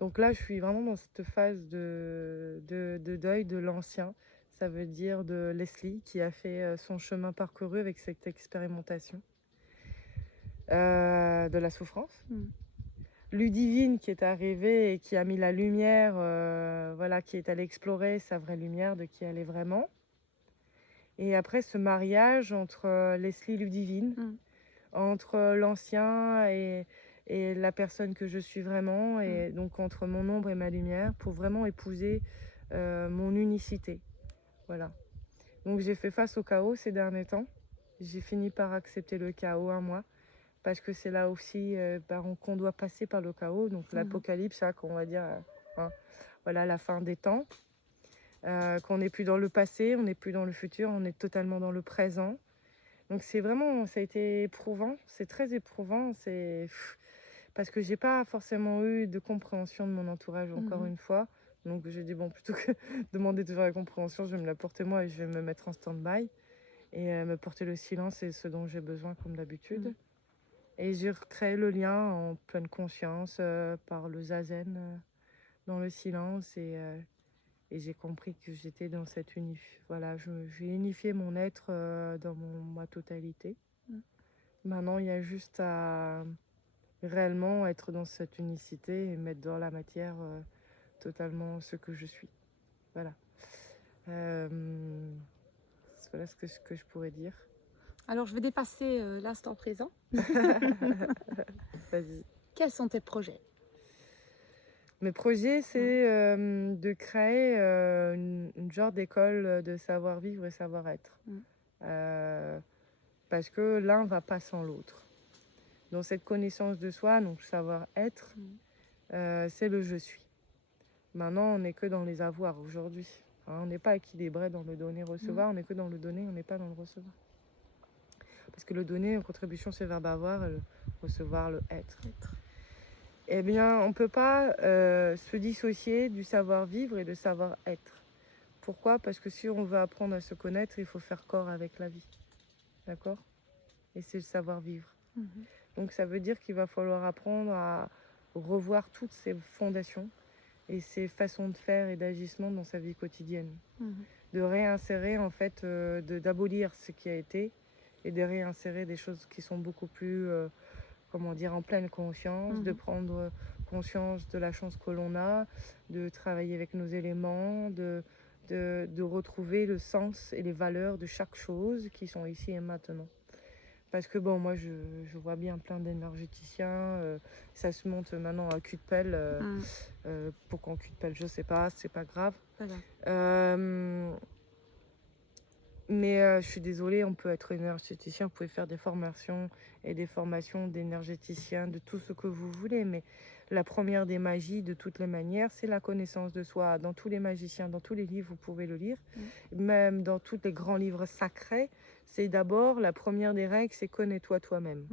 Donc là, je suis vraiment dans cette phase de deuil de l'ancien. Ça veut dire de Leslie qui a fait son chemin parcouru avec cette expérimentation de la souffrance. Mmh. Ludivine qui est arrivée et qui a mis la lumière, voilà, qui est allée explorer sa vraie lumière de qui elle est vraiment. Et après ce mariage entre Leslie et Ludivine, Mmh. entre l'ancien et la personne que je suis vraiment, Mmh. et donc entre mon ombre et ma lumière, pour vraiment épouser mon unicité. Voilà. Donc j'ai fait face au chaos ces derniers temps. J'ai fini par accepter le chaos un mois, parce que c'est là aussi qu'on doit passer par le chaos, donc Mmh. l'apocalypse, hein, qu'on va dire, hein, voilà, la fin des temps, qu'on n'est plus dans le passé, on n'est plus dans le futur, on est totalement dans le présent. Donc c'est vraiment, ça a été éprouvant, c'est très éprouvant, parce que j'ai pas forcément eu de compréhension de mon entourage, encore Mmh. une fois. Donc j'ai dit, bon, plutôt que demander toujours la compréhension, je vais me la porter moi et je vais me mettre en stand-by et me porter le silence et ce dont j'ai besoin comme d'habitude. Mmh. Et j'ai recréé le lien en pleine conscience par le zazen, dans le silence, et j'ai compris que j'étais dans cette voilà, j'ai unifié mon être dans ma totalité. Mmh. Maintenant, il y a juste à réellement être dans cette unicité et mettre dans la matière totalement ce que je suis. Voilà. Euh, voilà ce que je pourrais dire. Alors je vais dépasser, l'instant présent. Vas-y. Quels sont tes projets? Mes projets, Mmh. c'est de créer une genre d'école de savoir-vivre et savoir-être. Mmh. Parce que l'un va pas sans l'autre. Dans cette connaissance de soi, donc savoir-être, Mmh. c'est le je suis. Maintenant, on n'est que dans les avoirs aujourd'hui. Hein, on n'est pas équilibré dans le donner-recevoir, on n'est que dans le donner, on n'est pas dans le recevoir. Parce que le donner en contribution, c'est le verbe avoir, et le recevoir, le être. Eh bien, on ne peut pas se dissocier du savoir-vivre et du savoir-être. Pourquoi? Parce que si on veut apprendre à se connaître, il faut faire corps avec la vie. D'accord? Et c'est le savoir-vivre. Mmh. Donc ça veut dire qu'il va falloir apprendre à revoir toutes ces fondations et ces façons de faire et d'agissement dans sa vie quotidienne. Mmh. De réinsérer, en fait, d'abolir ce qui a été et de réinsérer des choses qui sont beaucoup plus, comment dire, en pleine conscience, de Mmh. prendre conscience de la chance que l'on a, de travailler avec nos éléments, de retrouver le sens et les valeurs de chaque chose qui sont ici et maintenant. Parce que bon, moi, je vois bien plein d'énergéticiens, ça se monte maintenant à cul de pelle. Mmh. Pourquoi en cul de pelle, je sais pas, c'est pas grave. Voilà. Mais je suis désolée, on peut être énergéticien, vous pouvez faire des formations et des formations d'énergéticien, de tout ce que vous voulez. Mais la première des magies, de toutes les manières, c'est la connaissance de soi. Dans tous les magiciens, dans tous les livres, vous pouvez le lire. Même dans tous les grands livres sacrés, c'est d'abord, la première des règles, c'est connais-toi toi-même.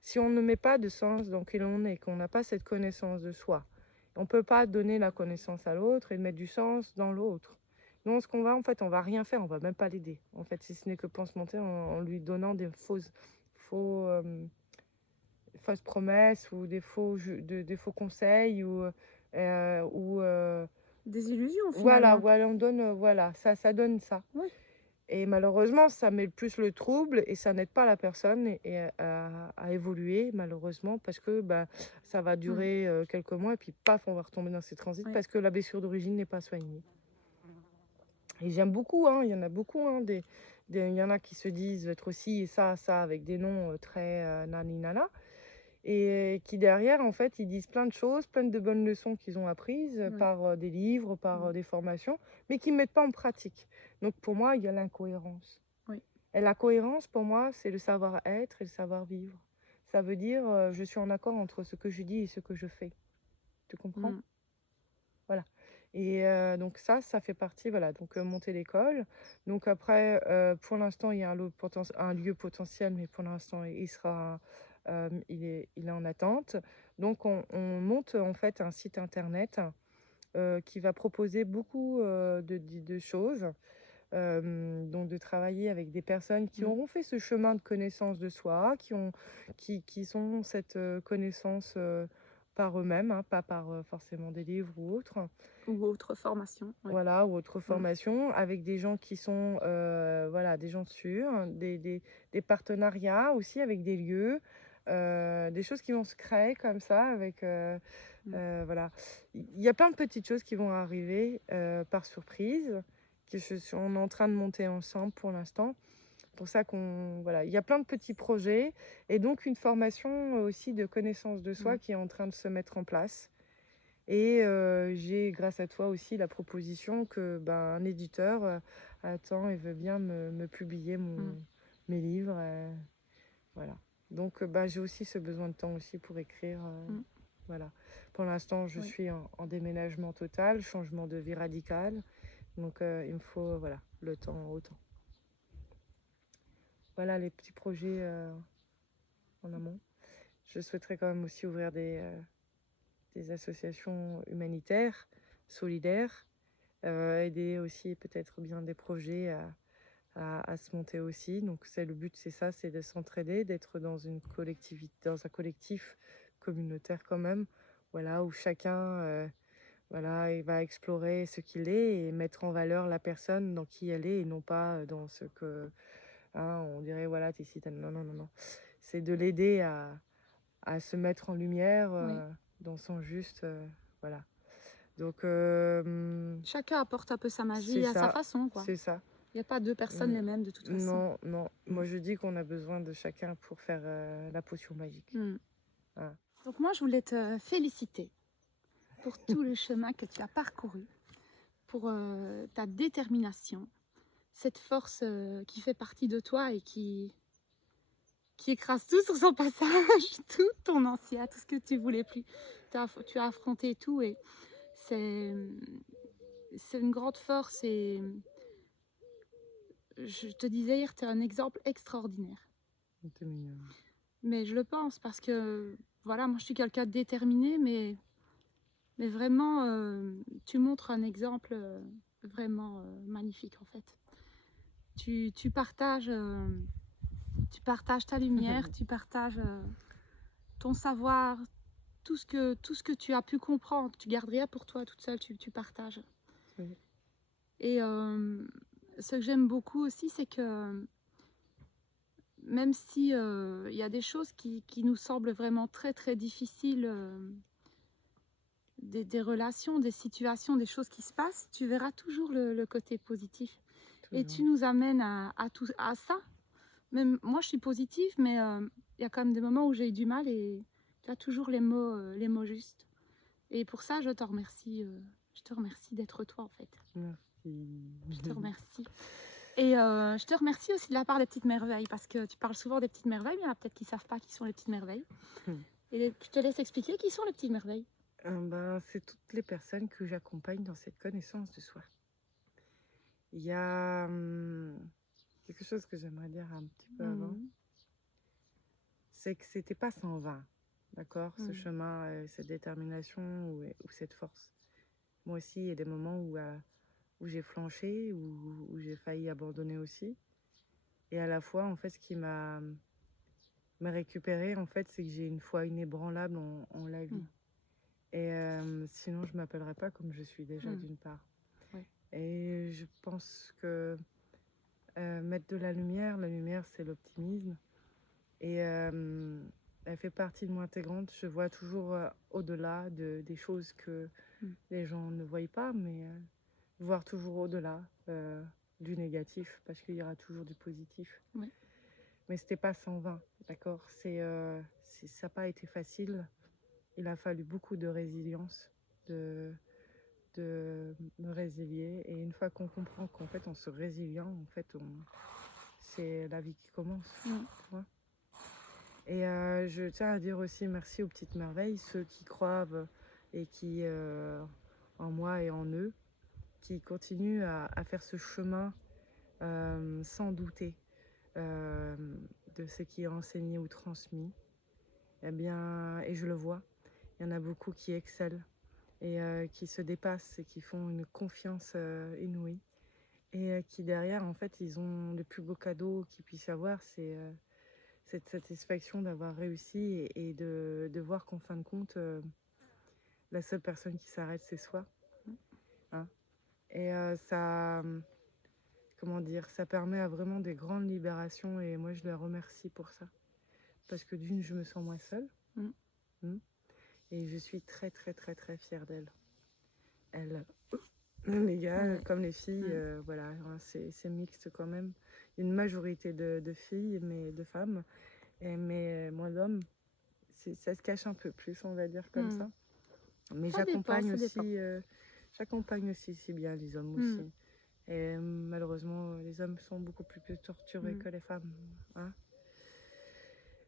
Si on ne met pas de sens dans qui l'on est, qu'on n'a pas cette connaissance de soi, on ne peut pas donner la connaissance à l'autre et mettre du sens dans l'autre. Non, ce qu'on va, en fait, on va rien faire, on va même pas l'aider. En fait, si ce n'est que pensementer en lui donnant des fausses promesses ou des faux conseils ou Des illusions voilà, finalement. on donne, voilà, ça donne ça. Oui. Et malheureusement, ça met plus le trouble et ça n'aide pas la personne à évoluer, malheureusement, parce que bah, ça va durer quelques mois et puis paf, on va retomber dans ces transits Oui. parce que la blessure d'origine n'est pas soignée. Et j'aime beaucoup, hein, il y en a beaucoup, hein, il y en a qui se disent être aussi ça, avec des noms très nani nana, et qui derrière, en fait, ils disent plein de choses, plein de bonnes leçons qu'ils ont apprises Oui. par des livres, par des formations, mais qui ne mettent pas en pratique. Donc pour moi, il y a l'incohérence. Oui. Et la cohérence, pour moi, c'est le savoir-être et le savoir-vivre. Ça veut dire, je suis en accord entre ce que je dis et ce que je fais. Tu comprends? Mmh. Voilà. Et donc ça fait partie, voilà, donc monter l'école. Donc après, pour l'instant, il y a un lieu potentiel, mais pour l'instant, il sera, il est en attente. Donc on monte, en fait, un site internet, qui va proposer beaucoup, de choses. Donc de travailler avec des personnes qui Mmh. auront fait ce chemin de connaissance de soi, qui ont cette, connaissance, par eux-mêmes, hein, pas par, forcément des livres ou autres. Ou autre formation, oui. Voilà, ou autre Mmh. formation, avec des gens qui sont, voilà, des gens sûrs, des partenariats aussi avec des lieux, des choses qui vont se créer comme ça avec, Mmh. voilà. Il y a plein de petites choses qui vont arriver, par surprise, on est en train de monter ensemble pour l'instant. Pour ça qu'on voilà, il y a plein de petits projets et donc une formation aussi de connaissance de soi Mmh. qui est en train de se mettre en place. Et j'ai, grâce à toi aussi, la proposition que, ben, un éditeur, attend et veut bien me publier Mmh. mes livres, voilà. Donc bah, j'ai aussi ce besoin de temps aussi pour écrire, Mmh. voilà. Pour l'instant, je Oui. suis en déménagement total, changement de vie radical, donc il me faut, voilà, le temps autant. Voilà les petits projets, en amont. Je souhaiterais quand même aussi ouvrir des associations humanitaires, solidaires. Aider aussi peut-être bien des projets à se monter aussi. Donc c'est le but, c'est ça, c'est de s'entraider, d'être dans une collectivité, dans un collectif communautaire quand même, voilà, où chacun, voilà, il va explorer ce qu'il est et mettre en valeur la personne dans qui elle est et non pas dans ce que, hein, on dirait, voilà, t'es ci, non, non, non, non. C'est de l'aider à se mettre en lumière Oui. dans son juste, voilà. Donc, Chacun apporte un peu sa c'est magie à sa ça, façon, quoi. c'est ça. Il y a pas 2 personnes Mmh. les mêmes de toute façon. Non, non. Mmh. Moi, je dis qu'on a besoin de chacun pour faire, la potion magique. Mmh. Voilà. Donc moi, je voulais te féliciter pour tout le chemin que tu as parcouru, pour, ta détermination, cette force, qui fait partie de toi et qui écrase tout sur son passage, tout ton ancien, tout ce que tu voulais plus. Tu as affronté tout et c'est, c'est une grande force et je te disais hier, tu es un exemple extraordinaire. T'es mignonne. Mais je le pense parce que, voilà, moi je suis quelqu'un de déterminé, mais vraiment, tu montres un exemple, vraiment, magnifique en fait. Tu partages, tu partages ta lumière, tu partages, ton savoir, tout ce que tu as pu comprendre. Tu gardes rien pour toi toute seule, tu partages. Oui. Et ce que j'aime beaucoup aussi, c'est que même si, il y a des choses qui nous semblent vraiment très, très difficiles, des relations, des situations, des choses qui se passent, tu verras toujours le côté positif. Et Toujours. tu nous amènes à ça. Même moi, je suis positive, mais il y a quand même des moments où j'ai eu du mal et tu as toujours les mots justes. Et pour ça, je te remercie d'être toi, en fait. Je te Merci. remercie. Et je te remercie aussi de la part des petites merveilles, parce que tu parles souvent des petites merveilles, mais il y en a peut-être qui ne savent pas qui sont les petites merveilles. Et je te laisse expliquer qui sont les petites merveilles. Ben, c'est toutes les personnes que j'accompagne dans cette connaissance de soi. Il y a, quelque chose que j'aimerais dire un petit peu avant, Mmh. c'est que c'était pas sans vain, d'accord? Ce Mmh. chemin, cette détermination ou cette force. Moi aussi, il y a des moments où j'ai flanché, où j'ai failli abandonner aussi. Et à la fois, en fait, ce qui m'a récupérée, en fait, c'est que j'ai une foi inébranlable en la vie. Mmh. Et sinon, je m'appellerais pas comme je suis déjà, Mmh. d'une part. Ouais. Et je pense que mettre de la lumière, c'est l'optimisme. Et elle fait partie de moi intégrante. Je vois toujours au-delà des choses que Mmh. les gens ne voient pas, mais voir toujours au-delà du négatif, parce qu'il y aura toujours du positif. Ouais. Mais c'était pas sans vain, d'accord? Ça n'a pas été facile. Il a fallu beaucoup de résilience, de me résilier. Et une fois qu'on comprend qu'en fait, en se résiliant, en fait, c'est la vie qui commence. Mmh. Tu vois. Et je tiens à dire aussi merci aux petites merveilles, ceux qui croient et qui en moi et en eux, qui continuent à faire ce chemin sans douter euh, de ce qui est enseigné ou transmis. Eh bien, et je le vois, il y en a beaucoup qui excellent et qui se dépassent et qui font une confiance inouïe. Et qui derrière, en fait, ils ont le plus beau cadeau qu'ils puissent avoir, c'est cette satisfaction d'avoir réussi et de voir qu'en fin de compte, la seule personne qui s'arrête, c'est soi. Hein. Et ça, comment dire, ça permet à vraiment des grandes libérations et moi, je les remercie pour ça. Parce que d'une, je me sens moins seule. Mm. Et je suis très, très, très, très fière d'elle. Elle, les gars, Ouais. comme les filles, voilà, hein, c'est mixte quand même. Il y a une majorité de filles, mais de femmes, mais moins d'hommes. Ça se cache un peu plus, on va dire comme ça. Mais Ça dépend, ça dépend. j'accompagne aussi si bien les hommes aussi. Et malheureusement, les hommes sont beaucoup plus torturés que les femmes. Hein.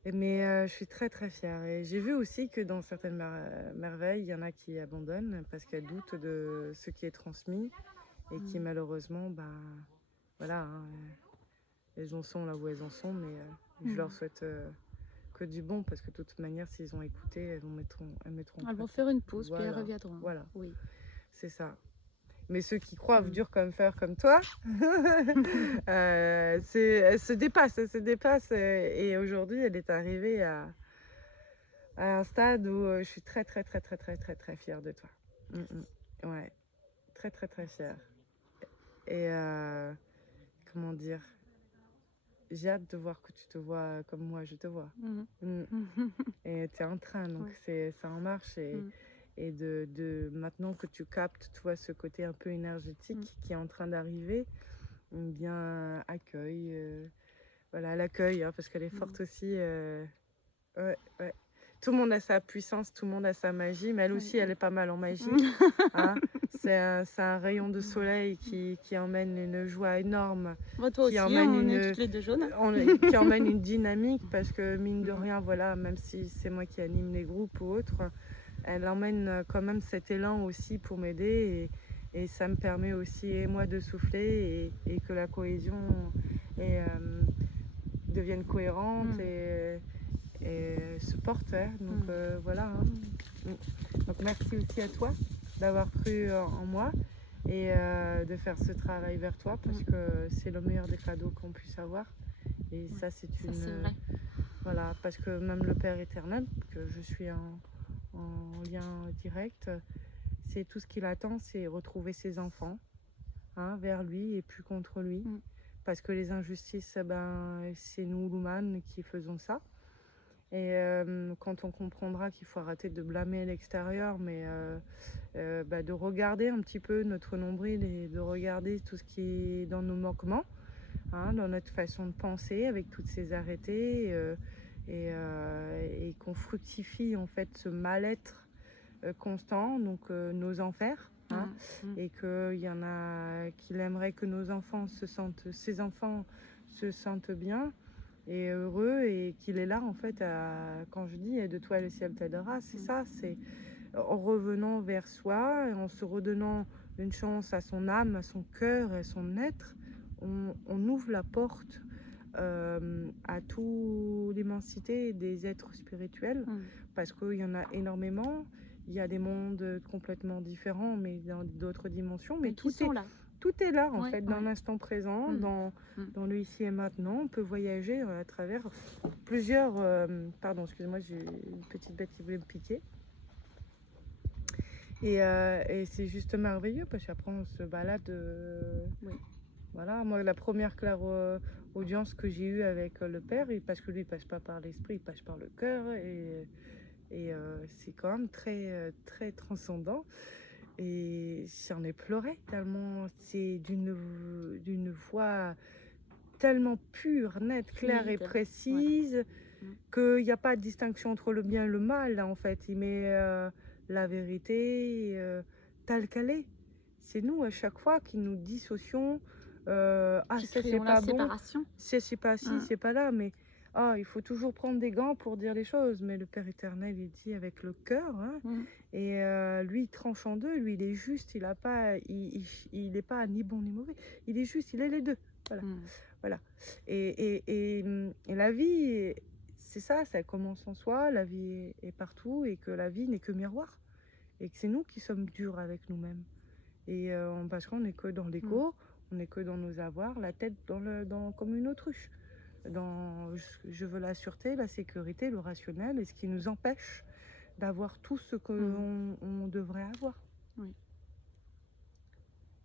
Mais je suis très très fière. Et j'ai vu aussi que dans certaines merveilles, il y en a qui abandonnent parce qu'elles doutent de ce qui est transmis et qui malheureusement, ben voilà, hein, elles en sont là où elles en sont, mais je leur souhaite que du bon parce que de toute manière, s'ils ont écouté, elles mettront. Elles vont faire une pause, voilà. puis elles reviendront. Voilà, Oui. c'est ça. Mais ceux qui croient dur comme fer comme toi, elle se dépasse. Et aujourd'hui, elle est arrivée à un stade où je suis très, très, très, très, très, très, très fière de toi. Ouais, très, très, très fière. Et comment dire, j'ai hâte de voir que tu te vois comme moi, je te vois. Et tu es en train, donc ça en marche. Et maintenant que tu captes, tu vois, ce côté un peu énergétique qui est en train d'arriver, bien accueille. Voilà, l'accueil, hein, parce qu'elle est forte aussi. Ouais. Tout le monde a sa puissance, tout le monde a sa magie, mais elle aussi, elle est pas mal en magie. Hein. C'est un rayon de soleil qui emmène une joie énorme. Moi, toi qui aussi, emmène on est toutes les deux jaunes. qui emmène une dynamique, parce que mine de rien, voilà, même si c'est moi qui anime les groupes ou autres, elle emmène quand même cet élan aussi pour m'aider et ça me permet aussi, et moi, de souffler et que la cohésion devienne cohérente et se porte. Hein. Donc voilà. Hein. Donc merci aussi à toi d'avoir cru en moi et de faire ce travail vers toi parce que c'est le meilleur des cadeaux qu'on puisse avoir. Et ça, c'est une. Ça, c'est vrai. Voilà, parce que même le Père éternel, que je suis en lien direct, c'est tout ce qu'il attend, c'est retrouver ses enfants vers lui et plus contre lui. Parce que les injustices, c'est nous, l'humain, qui faisons ça. Et quand on comprendra qu'il faut arrêter de blâmer l'extérieur, mais de regarder un petit peu notre nombril et de regarder tout ce qui est dans nos manquements, dans notre façon de penser, avec toutes ces arrêtés, et qu'on fructifie en fait ce mal-être constant, donc nos enfers. Et qu'il y en a qui aimeraient que ses enfants se sentent bien et heureux et qu'il est là en fait quand je dis aide toi le ciel t'aidera, c'est ça, c'est en revenant vers soi et en se redonnant une chance à son âme, à son cœur et à son être, on ouvre la porte à toute l'immensité des êtres spirituels parce qu'il y en a énormément. Il y a des mondes complètement différents mais dans d'autres dimensions, mais tout est là. Tout est là en fait, dans l'instant présent, dans le ici et maintenant. On peut voyager à travers plusieurs... pardon, excusez-moi, j'ai une petite bête qui voulait me piquer. Et c'est juste merveilleux parce qu'après on se balade. Voilà, moi la première claire audience que j'ai eue avec le père, parce que lui il passe pas par l'esprit, il passe par le cœur et c'est quand même très très transcendant. Et j'en ai pleuré tellement c'est d'une voix tellement pure, nette, claire et précise qu'il n'y a pas de distinction entre le bien et le mal. Là, en fait, il met la vérité telle qu'elle est. C'est nous à chaque fois qui nous dissocions. Ça c'est pas bon, c'est pas ci, c'est pas là. Mais Ah, il faut toujours prendre des gants pour dire les choses, mais le Père éternel, il dit avec le cœur, hein. Mmh. Et lui, il tranche en deux, lui, il est juste, il a pas, il est pas ni bon ni mauvais, il est juste, il est les deux. Voilà, Mmh. voilà. Et la vie, c'est ça, ça commence en soi, la vie est partout, et que la vie n'est que miroir, et que c'est nous qui sommes durs avec nous-mêmes. Et parce qu'on n'est que dans Mmh. l'égo, on n'est que dans nos avoirs, la tête comme une autruche. Je veux la sûreté, la sécurité, le rationnel, et ce qui nous empêche d'avoir tout ce Mmh. qu'on devrait avoir. Oui.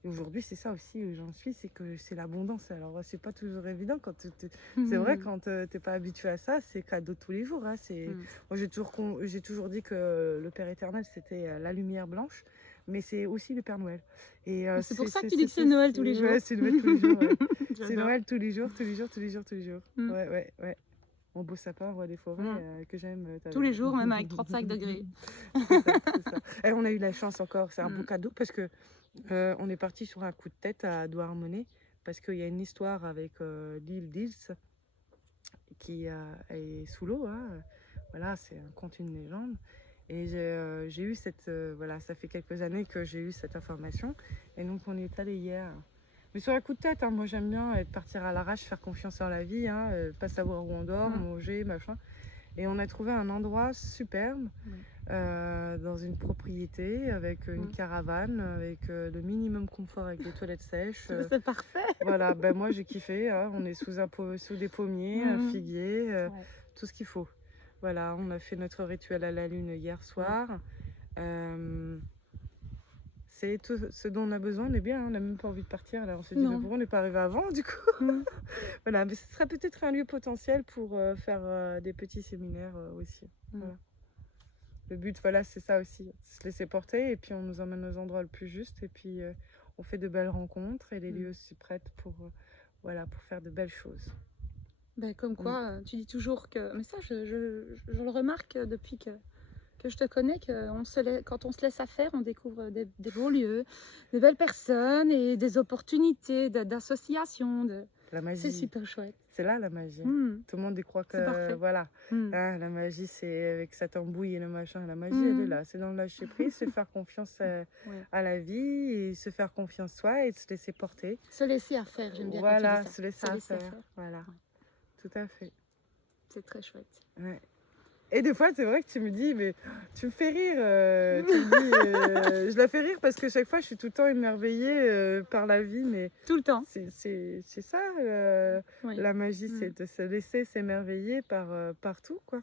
Et aujourd'hui, c'est ça aussi où j'en suis, c'est que c'est l'abondance. Alors, c'est pas toujours évident quand c'est vrai, Mmh. quand t'es pas habitué à ça, c'est cadeau tous les jours, hein. Mmh. Moi, j'ai toujours dit que le Père éternel, c'était la lumière blanche, mais c'est aussi le Père Noël. Et C'est pour ça que tu dis que c'est Noël tous les jours. ouais, c'est Noël tous les jours, ouais. C'est J'adore. Noël tous les jours, tous les jours, tous les jours, tous les jours. Mmh. Ouais, ouais, ouais. Mon beau sapin, roi des forêts, Mmh. que j'aime. Tous les jours, même avec 35 degrés. C'est ça, c'est ça. Et on a eu la chance encore, c'est un beau Mmh. cadeau, parce que on est parti sur un coup de tête à Douarnenez, parce qu'il y a une histoire avec l'île d'Ils qui est sous l'eau, hein. Voilà, c'est un conte, une légende. Et j'ai eu voilà, ça fait quelques années que j'ai eu cette information. Et donc on est allé hier. Mais sur un coup de tête, hein, moi j'aime bien partir à l'arrache, faire confiance en la vie, hein, pas savoir où on dort, Mmh. manger, machin. Et on a trouvé un endroit superbe, Oui. dans une propriété, avec une Mmh. caravane, avec le minimum confort, avec des toilettes sèches. C'est parfait. Voilà, ben moi j'ai kiffé, hein. On est sous des pommiers, un Mmh. figuier, Ouais. tout ce qu'il faut. Voilà, on a fait notre rituel à la lune hier Mmh. soir. Euh, c'est tout ce dont on a besoin, on est bien, hein. On n'a même pas envie de partir. Là, on se dit, mais Non. pourquoi on n'est pas arrivé avant, du coup? Mmh. Voilà, mais ce serait peut-être un lieu potentiel pour faire des petits séminaires aussi. Mmh. Voilà. Le but, voilà, c'est ça aussi, se laisser porter, et puis on nous emmène aux endroits le plus juste, et puis on fait de belles rencontres, et les Mmh. lieux s'y prêtent pour, voilà, pour faire de belles choses. Ben, comme Mm. quoi, tu dis toujours que. Mais ça, je le remarque depuis que je te connais, que quand on se laisse à faire, on découvre des beaux lieux, de belles personnes et des opportunités d'association. La C'est magie, super chouette. c'est là la magie. Mmh. Tout le monde y croit C'est que, parfait. voilà, Mmh. hein, la magie c'est avec sa tambouille et le machin. La magie, elle est Mmh. là, c'est dans le lâcher prise, se faire confiance Ouais. à la vie, et se faire confiance soi, et se laisser porter. Se laisser à faire, j'aime bien quand tu dis Voilà, ça. se laisser Se à laisser à faire. faire. Voilà, Ouais. tout à fait. C'est très chouette. Ouais. Et des fois, c'est vrai que tu me dis, mais tu me fais rire. Tu me dis, je la fais rire parce que chaque fois, je suis tout le temps émerveillée par la vie. Mais Tout le temps. c'est ça, Oui. la magie, Mm. c'est de se laisser s'émerveiller par tout, quoi.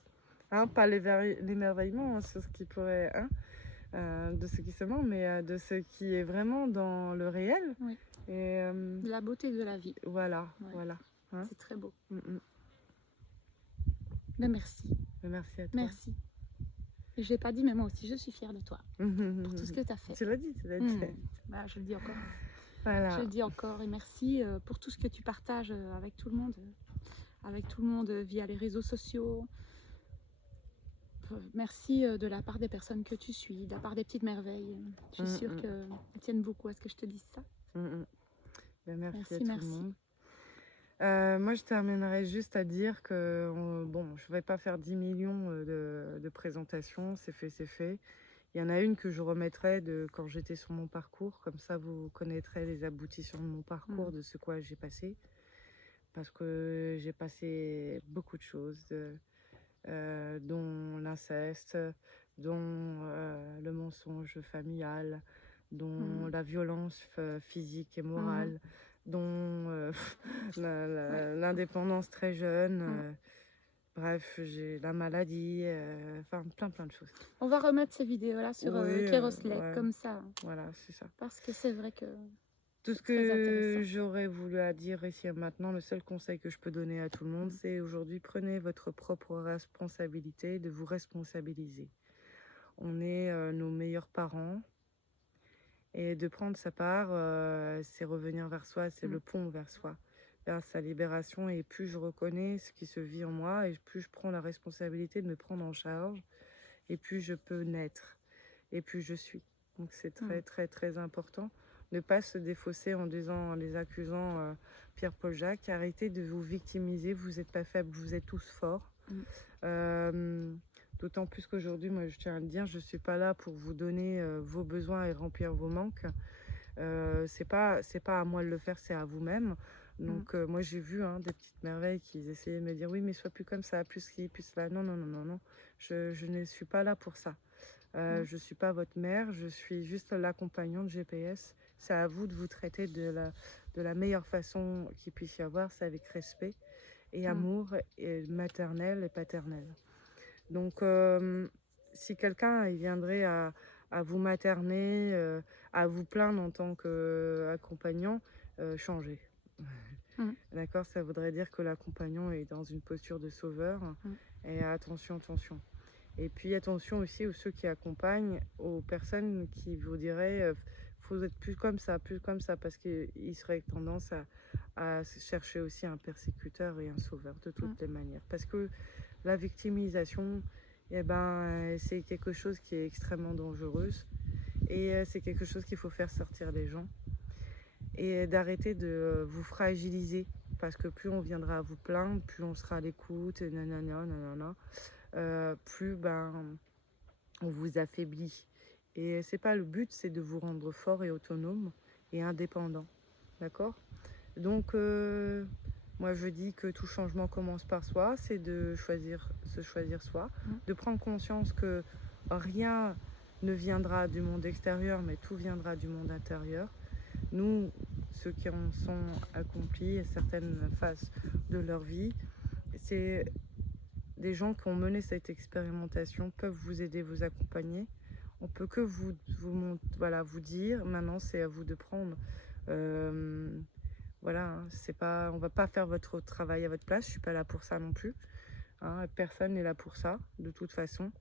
Hein, pas l'émerveillement, hein, sur ce qui pourrait, hein, de ce qui se ment, mais de ce qui est vraiment dans le réel. Oui. Et La beauté de la vie. voilà, Ouais. voilà. Hein. C'est très beau. Mm. Ben, merci. Merci à toi. Merci. Et je l'ai pas dit, mais moi aussi, je suis fière de toi pour tout ce que tu as fait. Tu l'as dit, tu l'as dit. Mm. Bah, je le dis encore. Voilà. Je le dis encore. Et merci pour tout ce que tu partages avec tout le monde. Avec tout le monde via les réseaux sociaux. Merci de la part des personnes que tu suis, de la part des petites merveilles. Je suis sûre qu'elles tiennent beaucoup à ce que je te dise ça. Ben, merci Merci, à tout merci. le monde. Moi, je terminerai juste à dire que, bon, je ne vais pas faire 10 millions de présentations, c'est fait, c'est fait. Il y en a une que je remettrai de quand j'étais sur mon parcours, comme ça vous connaîtrez les aboutissements de mon parcours, de ce quoi j'ai passé. Parce que j'ai passé beaucoup de choses, dont l'inceste, dont le mensonge familial, dont la violence physique et morale, dont l'indépendance très jeune. Bref, j'ai la maladie, enfin plein de choses. On va remettre ces vidéos-là sur Oui, Kéroslek, ouais. comme ça. Voilà, c'est ça. Parce que c'est vrai que Tout ce c'est très que intéressant. j'aurais voulu à dire ici et maintenant, le seul conseil que je peux donner à tout le monde, c'est aujourd'hui, prenez votre propre responsabilité, de vous responsabiliser. On est nos meilleurs parents, et de prendre sa part, c'est revenir vers soi, c'est le pont vers soi, vers sa libération. Et plus je reconnais ce qui se vit en moi, et plus je prends la responsabilité de me prendre en charge, et plus je peux naître, et plus je suis. Donc c'est très très très important. Ne pas se défausser en disant, en les accusant Pierre-Paul Jacques. Arrêtez de vous victimiser, vous n'êtes pas faibles, vous êtes tous forts. Euh, D'autant plus qu'aujourd'hui, moi je tiens à le dire, je ne suis pas là pour vous donner vos besoins et remplir vos manques. C'est pas à moi de le faire, c'est à vous-même. Donc moi j'ai vu des petites merveilles qui essayaient de me dire oui mais sois plus comme ça, plus ci, plus cela. Non, non, non, non, non. Je ne suis pas là pour ça. Je suis pas votre mère, je suis juste l'accompagnante GPS. C'est à vous de vous traiter de la meilleure façon qu'il puisse y avoir, c'est avec respect et amour et maternel et paternel. Donc si quelqu'un il viendrait à vous materner, à vous plaindre en tant qu'accompagnant, changez. D'accord, ça voudrait dire que l'accompagnant est dans une posture de sauveur. Et attention, attention. Et puis attention aussi aux ceux qui accompagnent, aux personnes qui vous diraient faut être plus comme ça, parce qu'ils seraient tendance à chercher aussi un persécuteur et un sauveur de toutes les manières. Parce que la victimisation, eh ben, c'est quelque chose qui est extrêmement dangereuse et c'est quelque chose qu'il faut faire sortir les gens et d'arrêter de vous fragiliser parce que plus on viendra à vous plaindre, plus on sera à l'écoute, nanana, nanana, plus on vous affaiblit. Et c'est pas le but, c'est de vous rendre fort et autonome et indépendant. D'accord? Donc, moi je dis que tout changement commence par soi, c'est de se choisir soi, de prendre conscience que rien ne viendra du monde extérieur, mais tout viendra du monde intérieur. Nous, ceux qui en sont accomplis à certaines phases de leur vie, c'est des gens qui ont mené cette expérimentation, peuvent vous aider, vous accompagner. On peut que vous dire, maintenant c'est à vous de prendre. Voilà, hein, on va pas faire votre travail à votre place, je suis pas là pour ça non plus. Hein, personne n'est là pour ça, de toute façon.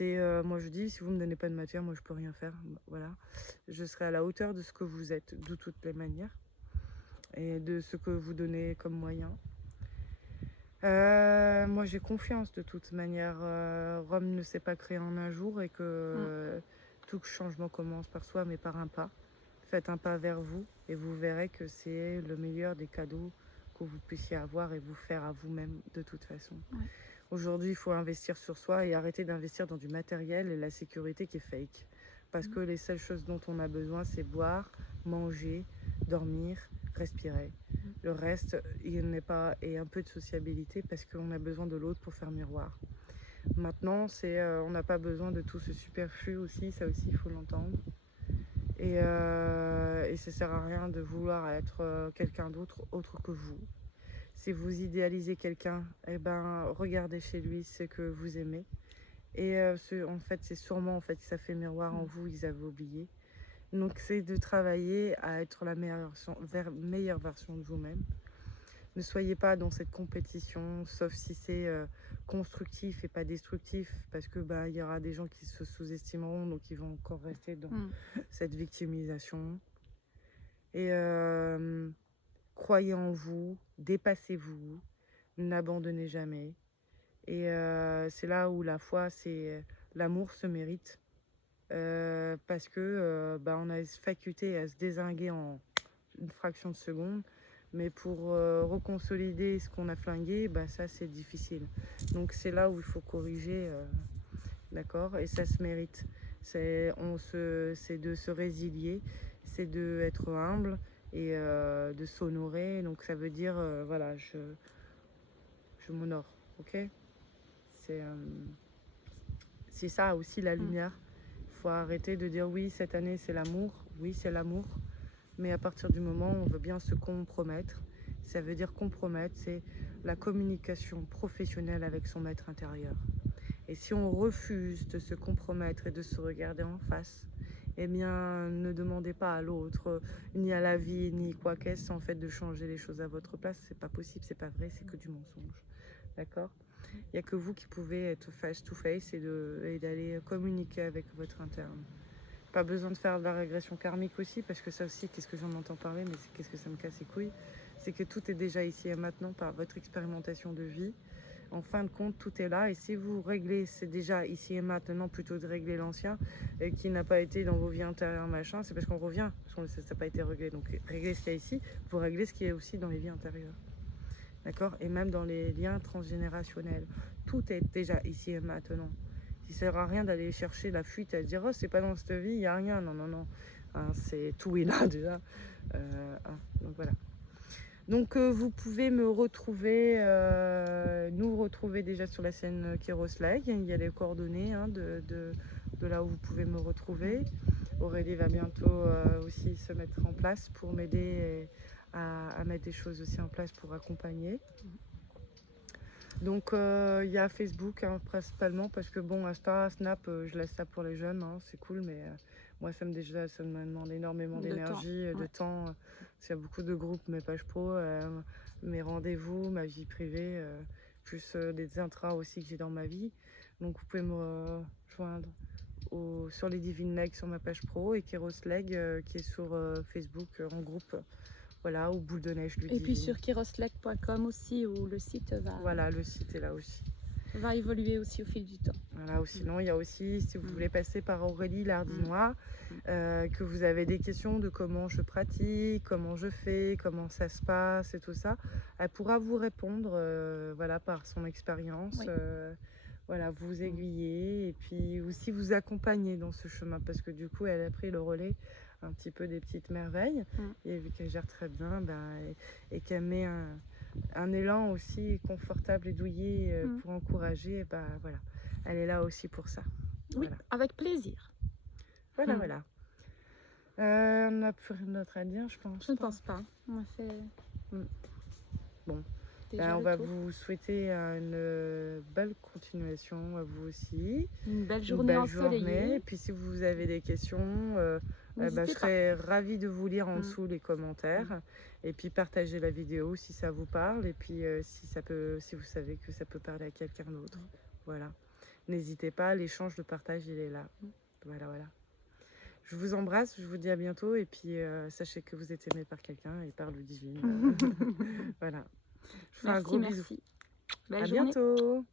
Moi je dis, si vous me donnez pas de matière, moi je peux rien faire. Voilà, je serai à la hauteur de ce que vous êtes, de toutes les manières, et de ce que vous donnez comme moyen. Moi j'ai confiance de toute manière. Rome ne s'est pas créé en un jour et que tout changement commence par soi, mais par un pas. Faites un pas vers vous et vous verrez que c'est le meilleur des cadeaux que vous puissiez avoir et vous faire à vous-même de toute façon. Aujourd'hui, il faut investir sur soi et arrêter d'investir dans du matériel et la sécurité qui est fake. Parce que les seules choses dont on a besoin, c'est boire, manger, dormir, respirer. Le reste, il n'est pas, et un peu de sociabilité parce qu'on a besoin de l'autre pour faire miroir. Maintenant, on n'a pas besoin de tout ce superflu aussi, ça aussi il faut l'entendre. Et ça sert à rien de vouloir être quelqu'un d'autre autre que vous. Si vous idéalisez quelqu'un, eh ben, regardez chez lui ce que vous aimez. Et en fait, c'est sûrement que ça fait miroir en vous, ils avaient oublié. Donc c'est de travailler à être la meilleure version de vous-même. Ne soyez pas dans cette compétition, sauf si c'est constructif et pas destructif, parce que il y aura des gens qui se sous-estimeront, donc ils vont encore rester dans cette victimisation. Et croyez en vous, dépassez-vous, n'abandonnez jamais. Et c'est là où la foi, l'amour se mérite. Parce que on a cette faculté à se dézinguer en une fraction de seconde, mais pour reconsolider ce qu'on a flingué, ça c'est difficile. Donc c'est là où il faut corriger, d'accord, et ça se mérite. C'est de se résilier, c'est d'être humble et de s'honorer. Donc ça veut dire voilà, je m'honore, ok. C'est ça aussi la lumière. Il faut arrêter de dire oui, cette année c'est l'amour. Oui, c'est l'amour. Mais à partir du moment où on veut bien se compromettre, ça veut dire compromettre, c'est la communication professionnelle avec son maître intérieur. Et si on refuse de se compromettre et de se regarder en face, eh bien, ne demandez pas à l'autre, ni à la vie, ni quoi qu'est-ce, en fait, de changer les choses à votre place. C'est pas possible, c'est pas vrai, c'est que du mensonge. D'accord ? Il n'y a que vous qui pouvez être face to face et d'aller communiquer avec votre interne. Pas besoin de faire de la régression karmique aussi, parce que ça aussi, qu'est-ce que j'en entends parler, mais qu'est-ce que ça me casse les couilles, c'est que tout est déjà ici et maintenant par votre expérimentation de vie. En fin de compte, tout est là. Et si vous réglez, c'est déjà ici et maintenant, plutôt de régler l'ancien qui n'a pas été dans vos vies intérieures, machin, c'est parce qu'on revient, parce que ça n'a pas été réglé. Donc réglez ce qu'il y a ici, vous réglez ce qui est aussi dans les vies intérieures. D'accord? Et même dans les liens transgénérationnels. Tout est déjà ici et maintenant. Il ne sert à rien d'aller chercher la fuite et de dire oh, c'est pas dans cette vie, il n'y a rien. Non, non, non. Hein, tout est là déjà. Donc voilà. Donc vous pouvez me retrouver, nous retrouver déjà sur la scène Kéroslag. Il y a les coordonnées hein, de là où vous pouvez me retrouver. Aurélie va bientôt aussi se mettre en place pour m'aider à mettre des choses aussi en place pour accompagner. Donc il y a Facebook hein, principalement parce que bon Insta, Snap, je laisse ça pour les jeunes, hein, c'est cool, mais moi ça me demande énormément d'énergie, de temps. Il y a beaucoup de groupes, mes pages pro, mes rendez-vous, ma vie privée, plus des intras aussi que j'ai dans ma vie. Donc vous pouvez me rejoindre sur les Divine Legs sur ma page pro et Kéros Leg qui est sur Facebook en groupe. Voilà, ou boule de neige. Et puis sur kérosleg.com aussi, où le site va... Voilà, le site est là aussi. Va évoluer aussi au fil du temps. Voilà, ou sinon, il y a aussi, si vous voulez passer par Aurélie Lardinois, que vous avez des questions de comment je pratique, comment je fais, comment ça se passe et tout ça, elle pourra vous répondre voilà, par son expérience. Oui. Voilà, vous aiguiller et puis aussi vous accompagner dans ce chemin parce que du coup, elle a pris le relais un petit peu des petites merveilles et vu qu'elle gère très bien et qu'elle met un élan aussi confortable et douillet pour encourager, voilà, elle est là aussi pour ça. Oui, voilà. Avec plaisir. Voilà, voilà. On n'a plus rien d'autre à dire, je pense. Je ne pense pas. On a fait... Bon. On va vous souhaiter une belle continuation à vous aussi. Une belle journée ensoleillée. Et puis si vous avez des questions, je serais ravie de vous lire en dessous les commentaires. Et puis partagez la vidéo si ça vous parle. Et puis si vous savez que ça peut parler à quelqu'un d'autre. Voilà. N'hésitez pas, l'échange, le partage, il est là. Voilà, voilà. Je vous embrasse, je vous dis à bientôt. Et puis sachez que vous êtes aimé par quelqu'un et par le divin. Voilà. Je vous fais un gros bisou. Belle à journée. bientôt.